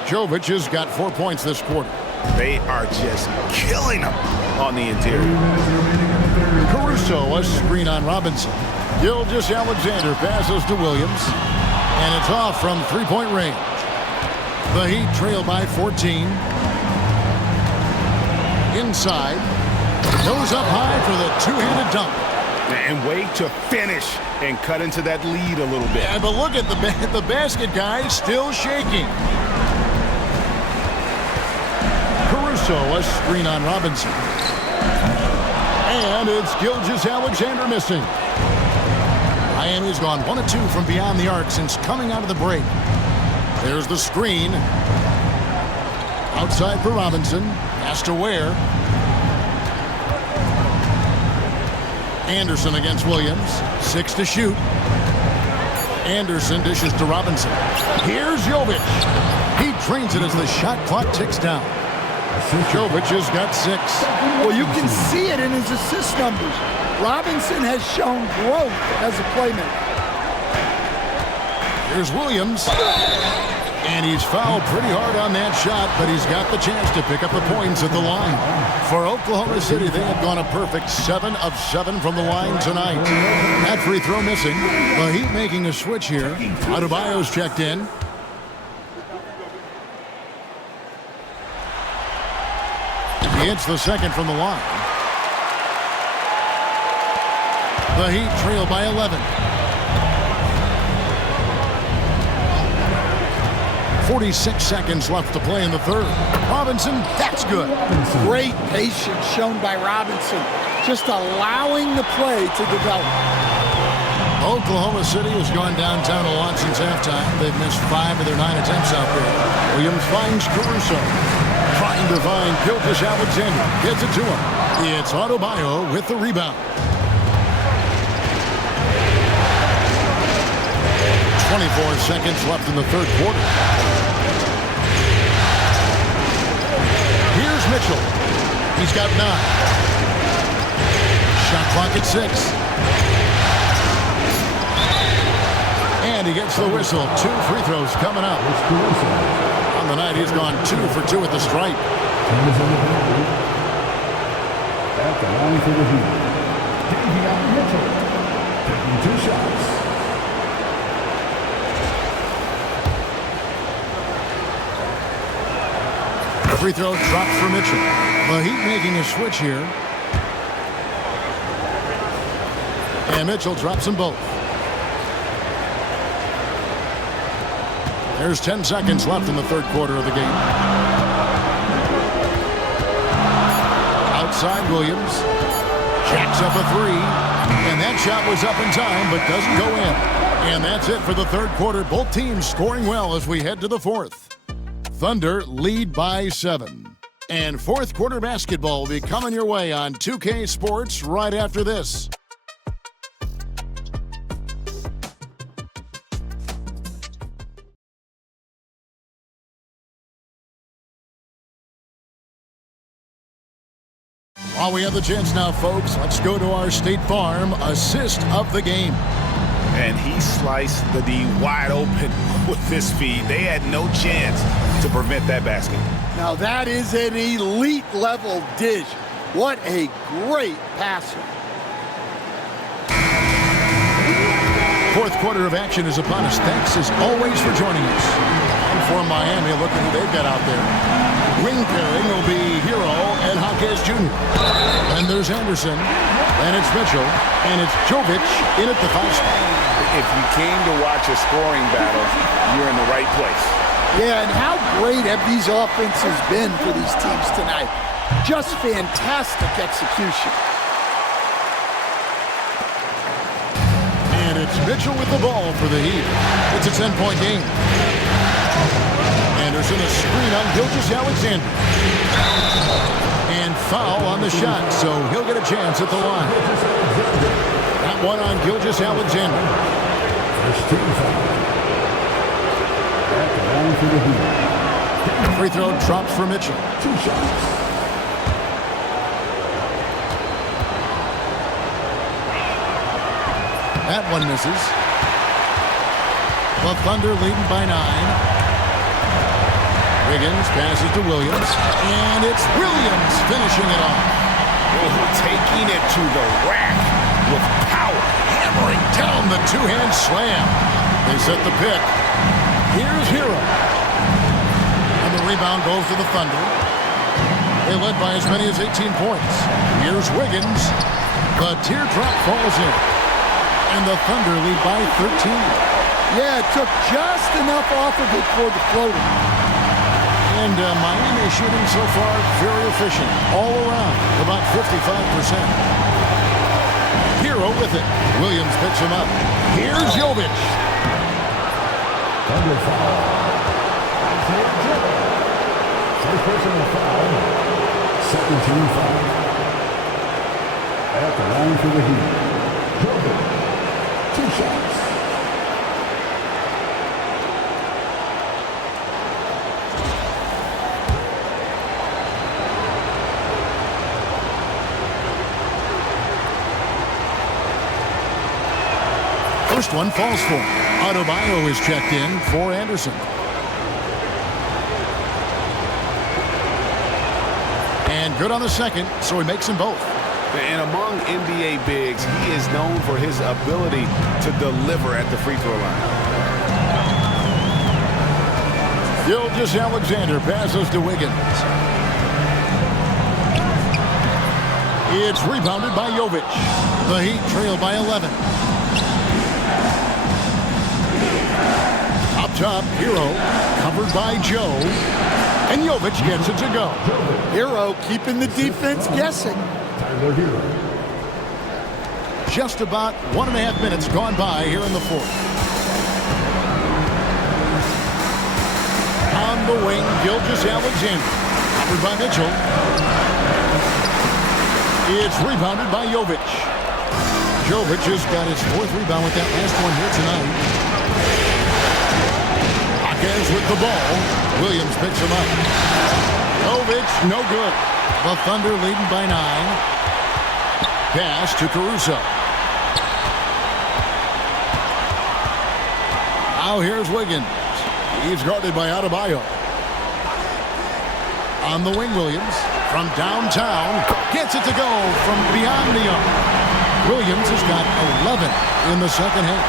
Jovic has got 4 points this quarter. They are just killing them on the interior. Caruso, a screen on Robinson. Gilgeous-Alexander passes to Williams, and it's off from three-point range. The Heat trail by 14. Inside. Goes up high for the two-handed dunk. And wait to finish and cut into that lead a little bit. Yeah, but look at the basket guy still shaking. Caruso, a screen on Robinson. And it's Gilgeous-Alexander missing. Miami's gone 1 of 2 from beyond the arc since coming out of the break. There's the screen. Outside for Robinson. Has to Ware. Anderson against Williams. 6 to shoot. Anderson dishes to Robinson. Here's Jovic. He trains it as the shot clock ticks down. Jovic has got 6. Well, you can see it in his assist numbers. Robinson has shown growth as a playmaker. Here's Williams. And he's fouled pretty hard on that shot, but he's got the chance to pick up the points at the line. For Oklahoma City, they have gone a perfect 7 of 7 from the line tonight. That free throw missing. The Heat making a switch here. Adebayo's checked in. He hits the second from the line. The Heat trail by 11. 46 seconds left to play in the third. Robinson, that's good. Great patience shown by Robinson, just allowing the play to develop. Oklahoma City has gone downtown a lot since halftime. They've missed 5 of their 9 attempts out there. Williams finds Caruso. Trying to find Gilgeous-Alexander. Gets it to him. It's Adebayo with the rebound. 24 seconds left in the third quarter. Here's Mitchell. He's got 9. Shot clock at 6. And he gets the whistle. 2 free throws coming up. On the night, he's gone 2 for 2 at the stripe. At the line for the Heat, Davion Mitchell, taking 2 shots. Free throw dropped for Mitchell. The Heat making a switch here. And Mitchell drops them both. There's 10 seconds left in the third quarter of the game. Outside Williams. Jacks up a 3. And that shot was up in time, but doesn't go in. And that's it for the third quarter. Both teams scoring well as we head to the fourth. Thunder lead by 7. And fourth quarter basketball will be coming your way on 2K Sports right after this. While we have the chance now, folks, let's go to our State Farm assist of the game. And he sliced the D wide open with this feed. They had no chance to prevent that basket. Now that is an elite level dish. What a great passer. Fourth quarter of action is upon us. Thanks as always for joining us. And for Miami, look at who they've got out there. Wing pairing will be Hero and Jaquez Jr. And there's Anderson. And it's Mitchell. And it's Jovic in at the 5 spot. If you came to watch a scoring battle, you're in the right place. Yeah, and how great have these offenses been for these teams tonight? Just fantastic execution. It's Mitchell with the ball for the Heat. It's a 10-point game. Anderson, a screen on Gilgeous-Alexander. And foul on the shot, so he'll get a chance at the line. That one on Gilgeous-Alexander. First team foul. At the line for the Heat. Free throw drops for Mitchell. 2 shots. That one misses. The Thunder leading by 9. Wiggins passes to Williams, and it's Williams finishing it off. Taking it to the rack with power. Hammering down the two-hand slam. They set the pick. Here's Hero. And the rebound goes to the Thunder. They led by as many as 18 points. Here's Wiggins. The teardrop falls in. And the Thunder lead by 13. Yeah, it took just enough off of it for the floater. And Miami shooting so far very efficient. All around, about 55%. Hero with it. Williams picks him up. Here's Jovic. Thunder foul. First personal foul. Second team foul. At the line for the Heat. Jovic. 2 shots. First one falls for him. Adebayo is checked in for Anderson. And good on the second, so he makes them both. And among NBA bigs, he is known for his ability to deliver at the free throw line. Gilgeous-Alexander passes to Wiggins. It's rebounded by Jovic. The Heat trail by 11. Up top, Hero, covered by Joe. And Jovic gets it to go. Hero keeping the defense guessing. Tyler Hero. Just about 1.5 minutes gone by here in the fourth. On the wing, Gilgeous-Alexander. Covered by Mitchell. It's rebounded by Jovic. Jovic has got his 4th rebound with that last one here tonight. Hawkins with the ball. Williams picks him up. Jovic, no good. The Thunder leading by 9. Pass to Caruso. Now here's Wiggins. He's guarded by Adebayo. On the wing, Williams. From downtown. Gets it to go from beyond the arc. Williams has got 11 in the second half.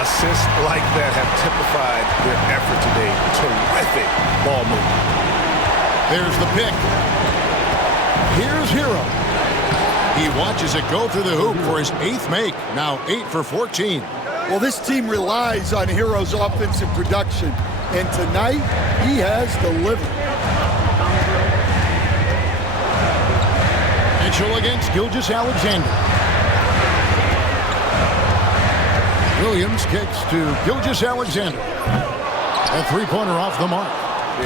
Assists like that have typified their effort today. Terrific ball movement. There's the pick. Here's Hero. He watches it go through the hoop for his 8th make. Now 8 for 14. Well, this team relies on Hero's offensive production, and tonight he has delivered. Mitchell against Gilgeous-Alexander. Williams kicks to Gilgeous-Alexander. A 3-pointer off the mark.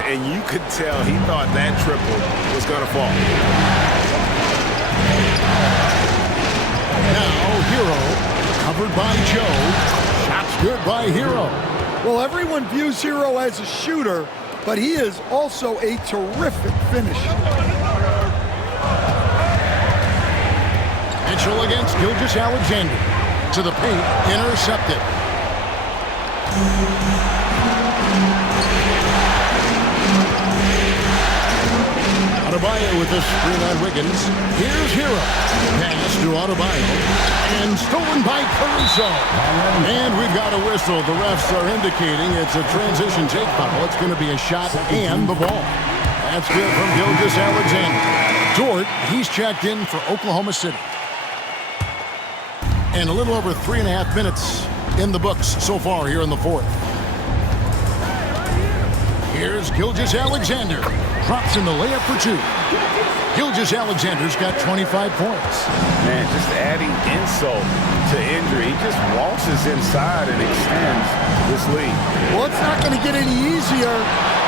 And you could tell he thought that triple was going to fall. Now Hero, covered by Joe. Shots good by Hero. Well, everyone views Hero as a shooter, but he is also a terrific finisher. Mitchell against Gilgeous-Alexander. To the paint, intercepted. Adebayo with the screen on Wiggins. Here's Hero. Pass to Adebayo. And stolen by Caruso. And we've got a whistle. The refs are indicating it's a transition take foul. It's going to be a shot and the ball. That's good from Gilgeous-Alexander. Dort, he's checked in for Oklahoma City. And a little over 3.5 minutes in the books so far here in the fourth. Here's Gilgeous-Alexander. Drops in the layup for 2. Gilgeous-Alexander's got 25 points. Man, just adding insult to injury. He just waltzes inside and extends this lead. Well, it's not going to get any easier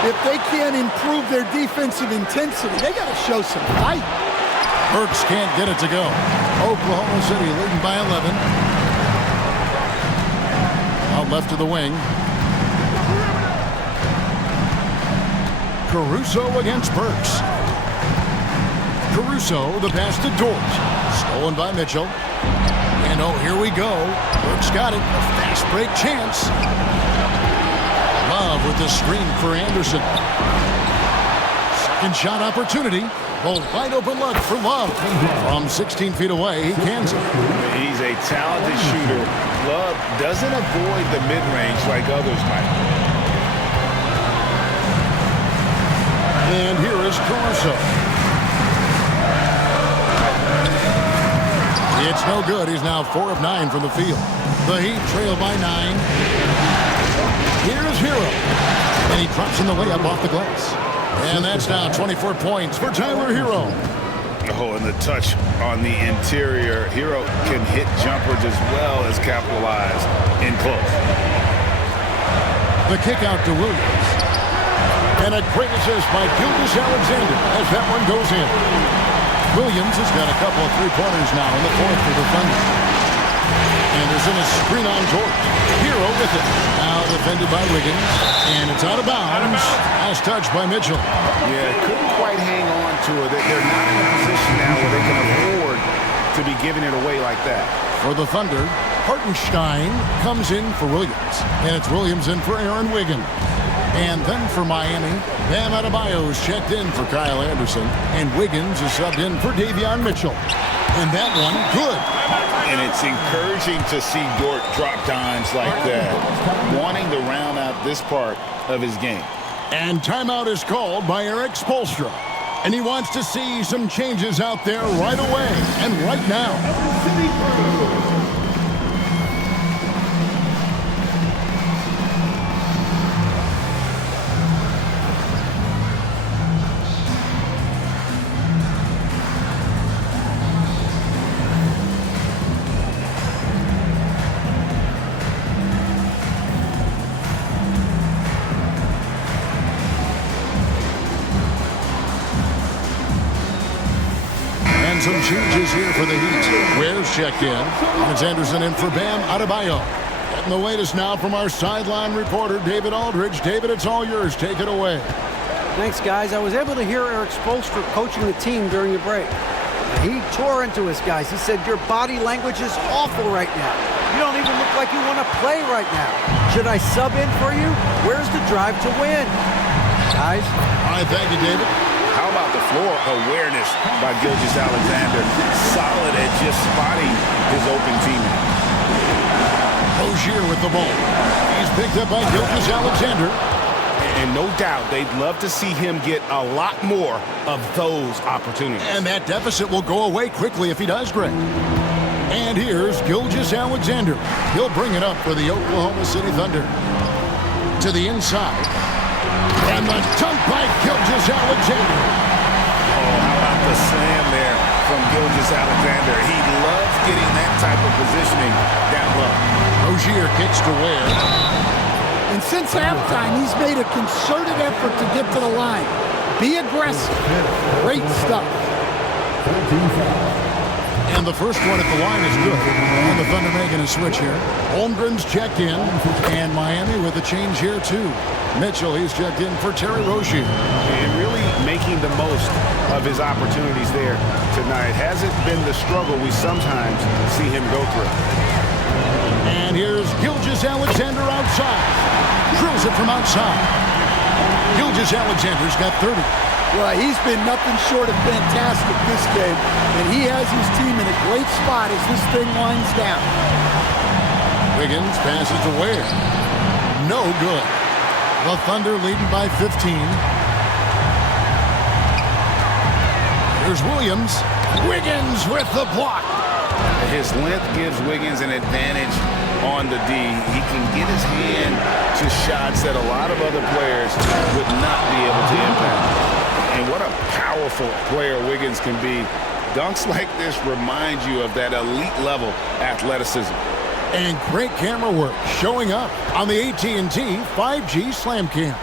if they can't improve their defensive intensity. They got to show some fight. Burks can't get it to go. Oklahoma City leading by 11. Out left to the wing. Caruso against Burks. Caruso, the pass to Dort. Stolen by Mitchell. And oh, here we go. Burks got it. A fast break chance. Love with the screen for Anderson. Second shot opportunity. Oh, wide open look for Love. From 16 feet away, he cans it. He's a talented shooter. Love doesn't avoid the mid-range like others might. And here is Caruso. It's no good. He's now 4 of 9 from the field. The Heat trail by 9. Here's Hero. And he drops in the layup off the glass. And that's now 24 points for Tyler Hero. Oh, and the touch on the interior. Hero can hit jumpers as well as capitalize in close. The kick out to Williams. And a great assist by Gilgeous-Alexander as that one goes in. Williams has got a couple of three-pointers now in the fourth for the Thunder. Anderson is screen on George. Hero with it. Now defended by Wiggins. And it's out of bounds. Last touch by Mitchell. Yeah, couldn't quite hang on to it. They're not in a position now where they can afford to be giving it away like that. For the Thunder, Hartenstein comes in for Williams. And it's Williams in for Aaron Wiggins. And then for Miami, Bam Adebayo's checked in for Kyle Anderson. And Wiggins is subbed in for Davion Mitchell. And that one, good. And it's encouraging to see Dort drop dimes like that, wanting to round out this part of his game. And timeout is called by Eric Spoelstra. And he wants to see some changes out there right away and right now. Some changes here for the Heat. Ware's checked in. And it's Anderson in for Bam Adebayo. Getting the latest now from our sideline reporter, David Aldridge. David, it's all yours. Take it away. Thanks, guys. I was able to hear Eric Spoelstra coaching the team during the break. He tore into his guys. He said, your body language is awful right now. You don't even look like you want to play right now. Should I sub in for you? Where's the drive to win? Guys? All right, thank you, David. How about the floor awareness by Gilgeous-Alexander? Solid at just spotting his open teammate. Rozier with the ball. He's picked up by Gilgeous-Alexander. And no doubt they'd love to see him get a lot more of those opportunities. And that deficit will go away quickly if he does, Greg. And here's Gilgeous-Alexander. He'll bring it up for the Oklahoma City Thunder. To the inside. And the dunk by Gilgeous-Alexander. Oh, how about the slam there from Gilgeous-Alexander? He loves getting that type of positioning down low. Rozier kicks to Ware. And since halftime, he's made a concerted effort to get to the line. Be aggressive. Great stuff. And the first one at the line is good. And the Thunder making a switch here. Holmgren's checked in. And Miami with a change here, too. Mitchell, he's checked in for Terry Rozier. And really making the most of his opportunities there tonight. Hasn't been the struggle we sometimes see him go through. And here's Gilgeous-Alexander outside. Drills it from outside. Gilgeous-Alexander's got 30. Well, he's been nothing short of fantastic this game. And he has his team in a great spot as this thing winds down. Wiggins passes to Ware. No good. The Thunder leading by 15. Here's Williams. Wiggins with the block. His length gives Wiggins an advantage on the D. He can get his hand to shots that a lot of other players would not be able to impact. And what a powerful player Wiggins can be. Dunks like this remind you of that elite level athleticism. And great camera work showing up on the AT&T 5G Slam Cam.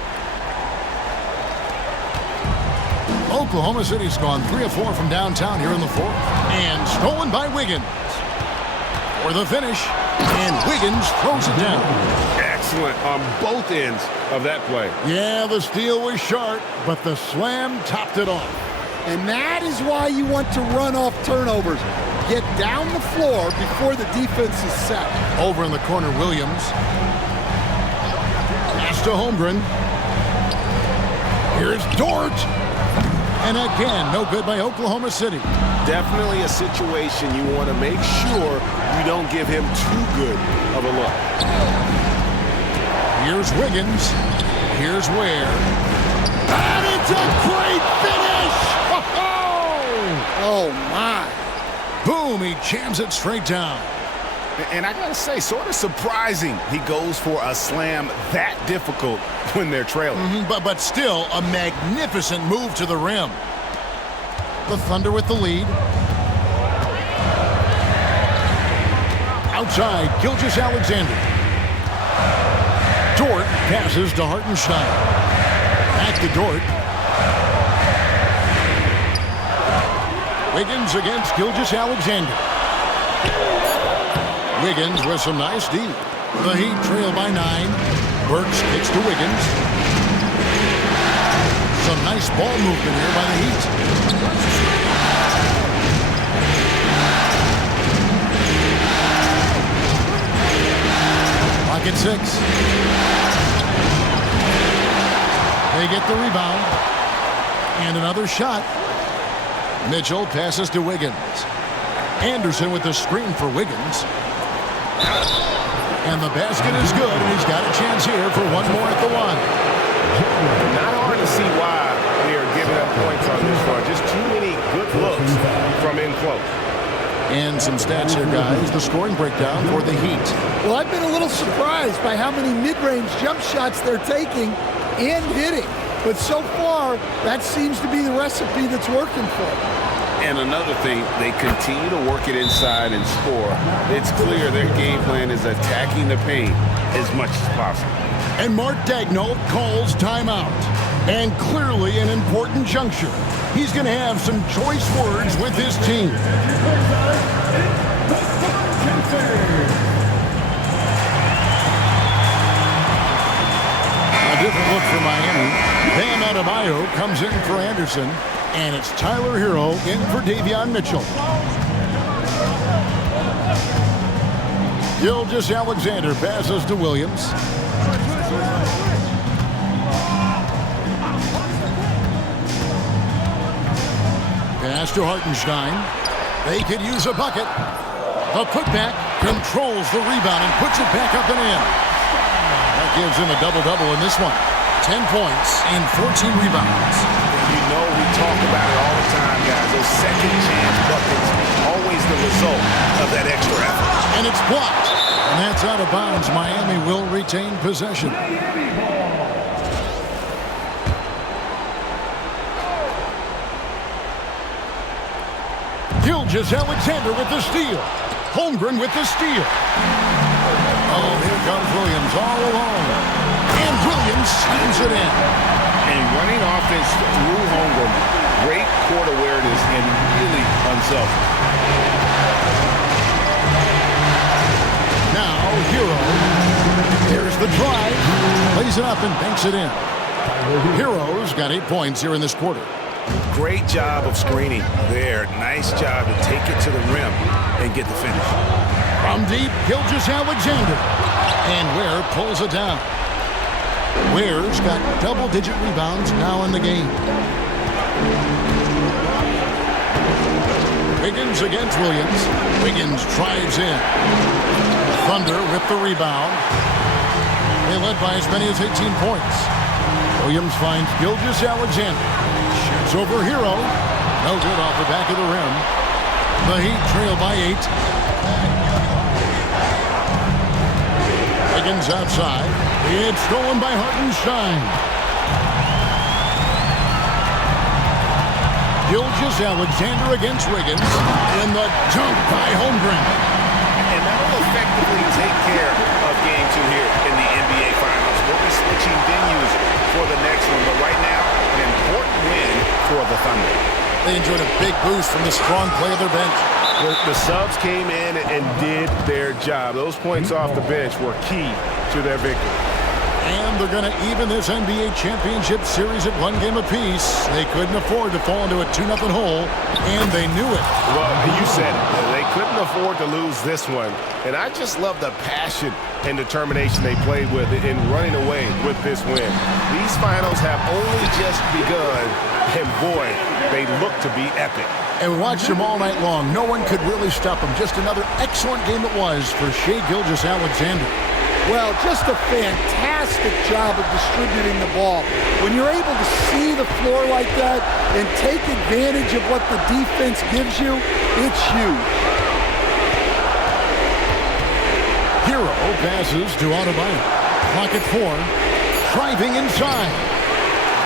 Oklahoma City's gone 3 of 4 from downtown here in the fourth. And stolen by Wiggins. For the finish. And Wiggins throws it down. Excellent on both ends of that play. Yeah, the steal was sharp, but the slam topped it off. And that is why you want to run off turnovers. Get down the floor before the defense is set. Over in the corner, Williams. Pass to Holmgren. Here's Dort. And again, no good by Oklahoma City. Definitely a situation you want to make sure you don't give him too good of a look. Here's Wiggins. Here's Ware. And it's a great finish! Oh, my. Boom, he jams it straight down. And I got to say, sort of surprising he goes for a slam that difficult when they're trailing. But still, a magnificent move to the rim. The Thunder with the lead. Outside, Gilgeous-Alexander. Dort passes to Hartenstein. Back to Dort. Wiggins against Gilgeous-Alexander. Wiggins with some nice D. The Heat trail by 9. Burks kicks to Wiggins. Some nice ball movement here by the Heat. Clock at 6. They get the rebound. And another shot. Mitchell passes to Wiggins. Anderson with the screen for Wiggins. And the basket is good, and he's got a chance here for one more at the line. Not hard to see why they are giving up points on this one. Just too many good looks from in close. And some stats here, guys. The scoring breakdown for the Heat. Well, I've been a little surprised by how many mid-range jump shots they're taking and hitting. But so far, that seems to be the recipe that's working for them. And another thing, they continue to work it inside and score. It's clear their game plan is attacking the paint as much as possible. And Mark Daigneault calls timeout. And clearly an important juncture. He's going to have some choice words with his team. A different look for Miami. Bam Adebayo comes in for Anderson. And it's Tyler Hero in for Davion Mitchell. Gilgeous-Alexander passes to Williams. Pass to Hartenstein. They could use a bucket. A putback controls the rebound and puts it back up and in. That gives him a double-double in this one. 10 points and 14 rebounds. You know we talk about it all the time, guys. Those second chance buckets, always the result of that extra effort. And it's blocked. And that's out of bounds. Miami will retain possession. Gilgeous-Alexander with the steal. Holmgren with the steal. Oh, here comes Williams all alone. And Williams slams it in. And running offense through Holmgren, great court awareness and really unselfish. Now, Hero. Here's the drive. Lays it up and banks it in. Hero's got 8 points here in this quarter. Great job of screening there. Nice job to take it to the rim and get the finish. From deep, Gilgeous-Alexander. And Ware pulls it down. Ware's got double-digit rebounds now in the game. Wiggins against Williams. Wiggins drives in. Thunder with the rebound. They led by as many as 18 points. Williams finds Gilgeous-Alexander. Shoots over Hero. No good off the back of the rim. The Heat trail by 8. Wiggins outside. It's stolen by Hartenstein. Gilgeous-Alexander against Wiggins, and the dunk by Holmgren. And that will effectively take care of Game 2 here in the NBA Finals. We'll be switching venues for the next one, but right now, an important win for the Thunder. They enjoyed a big boost from the strong play of their bench. The subs came in and did their job. Those points off the bench were key to their victory. And they're going to even this NBA championship series at 1 game apiece. They couldn't afford to fall into a 2-0 hole, and they knew it. Well, you said it. They couldn't afford to lose this one. And I just love the passion and determination they played with in running away with this win. These finals have only just begun, and boy, they look to be epic. And we watched them all night long. No one could really stop them. Just another excellent game it was for Shai Gilgeous-Alexander. Well, just a fantastic job of distributing the ball. When you're able to see the floor like that and take advantage of what the defense gives you, it's huge. Hero passes to Adebayo. Clock at 4. Driving inside.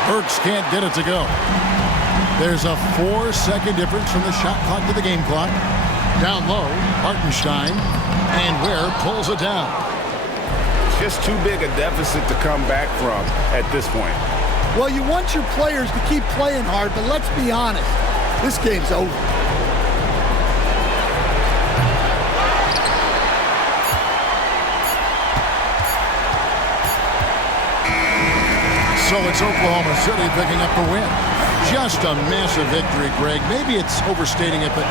Burks can't get it to go. There's a 4-second difference from the shot clock to the game clock. Down low, Hartenstein. And Ware pulls it down. Just too big a deficit to come back from at this point. Well, you want your players to keep playing hard, but let's be honest, this game's over. So it's Oklahoma City picking up the win. Just a massive victory, Greg. Maybe it's overstating it, but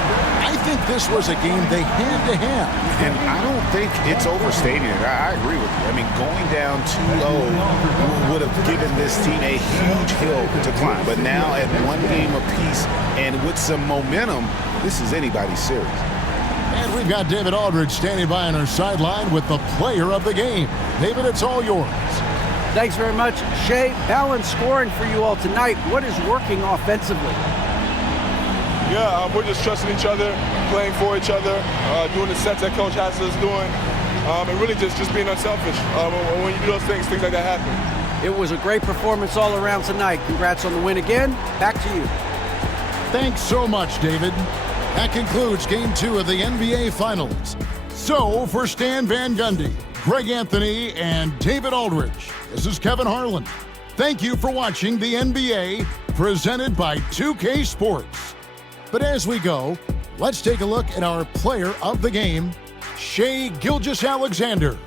I think this was a game they had to have. And I don't think it's overstating it. I agree with you. I mean, going down 2-0 would have given this team a huge hill to climb. But now at 1 game apiece and with some momentum, this is anybody's series. And we've got David Aldridge standing by on our sideline with the player of the game. David, it's all yours. Thanks very much, Shai. Balanced scoring for you all tonight. What is working offensively? Yeah, we're just trusting each other, playing for each other, doing the sets that Coach has us doing, and really just being unselfish. When you do those things like that happen. It was a great performance all around tonight. Congrats on the win again. Back to you. Thanks so much, David. That concludes Game 2 of the NBA Finals. So, for Stan Van Gundy, Greg Anthony, and David Aldridge, this is Kevin Harlan. Thank you for watching the NBA, presented by 2K Sports. But as we go, let's take a look at our player of the game, Shai Gilgeous-Alexander.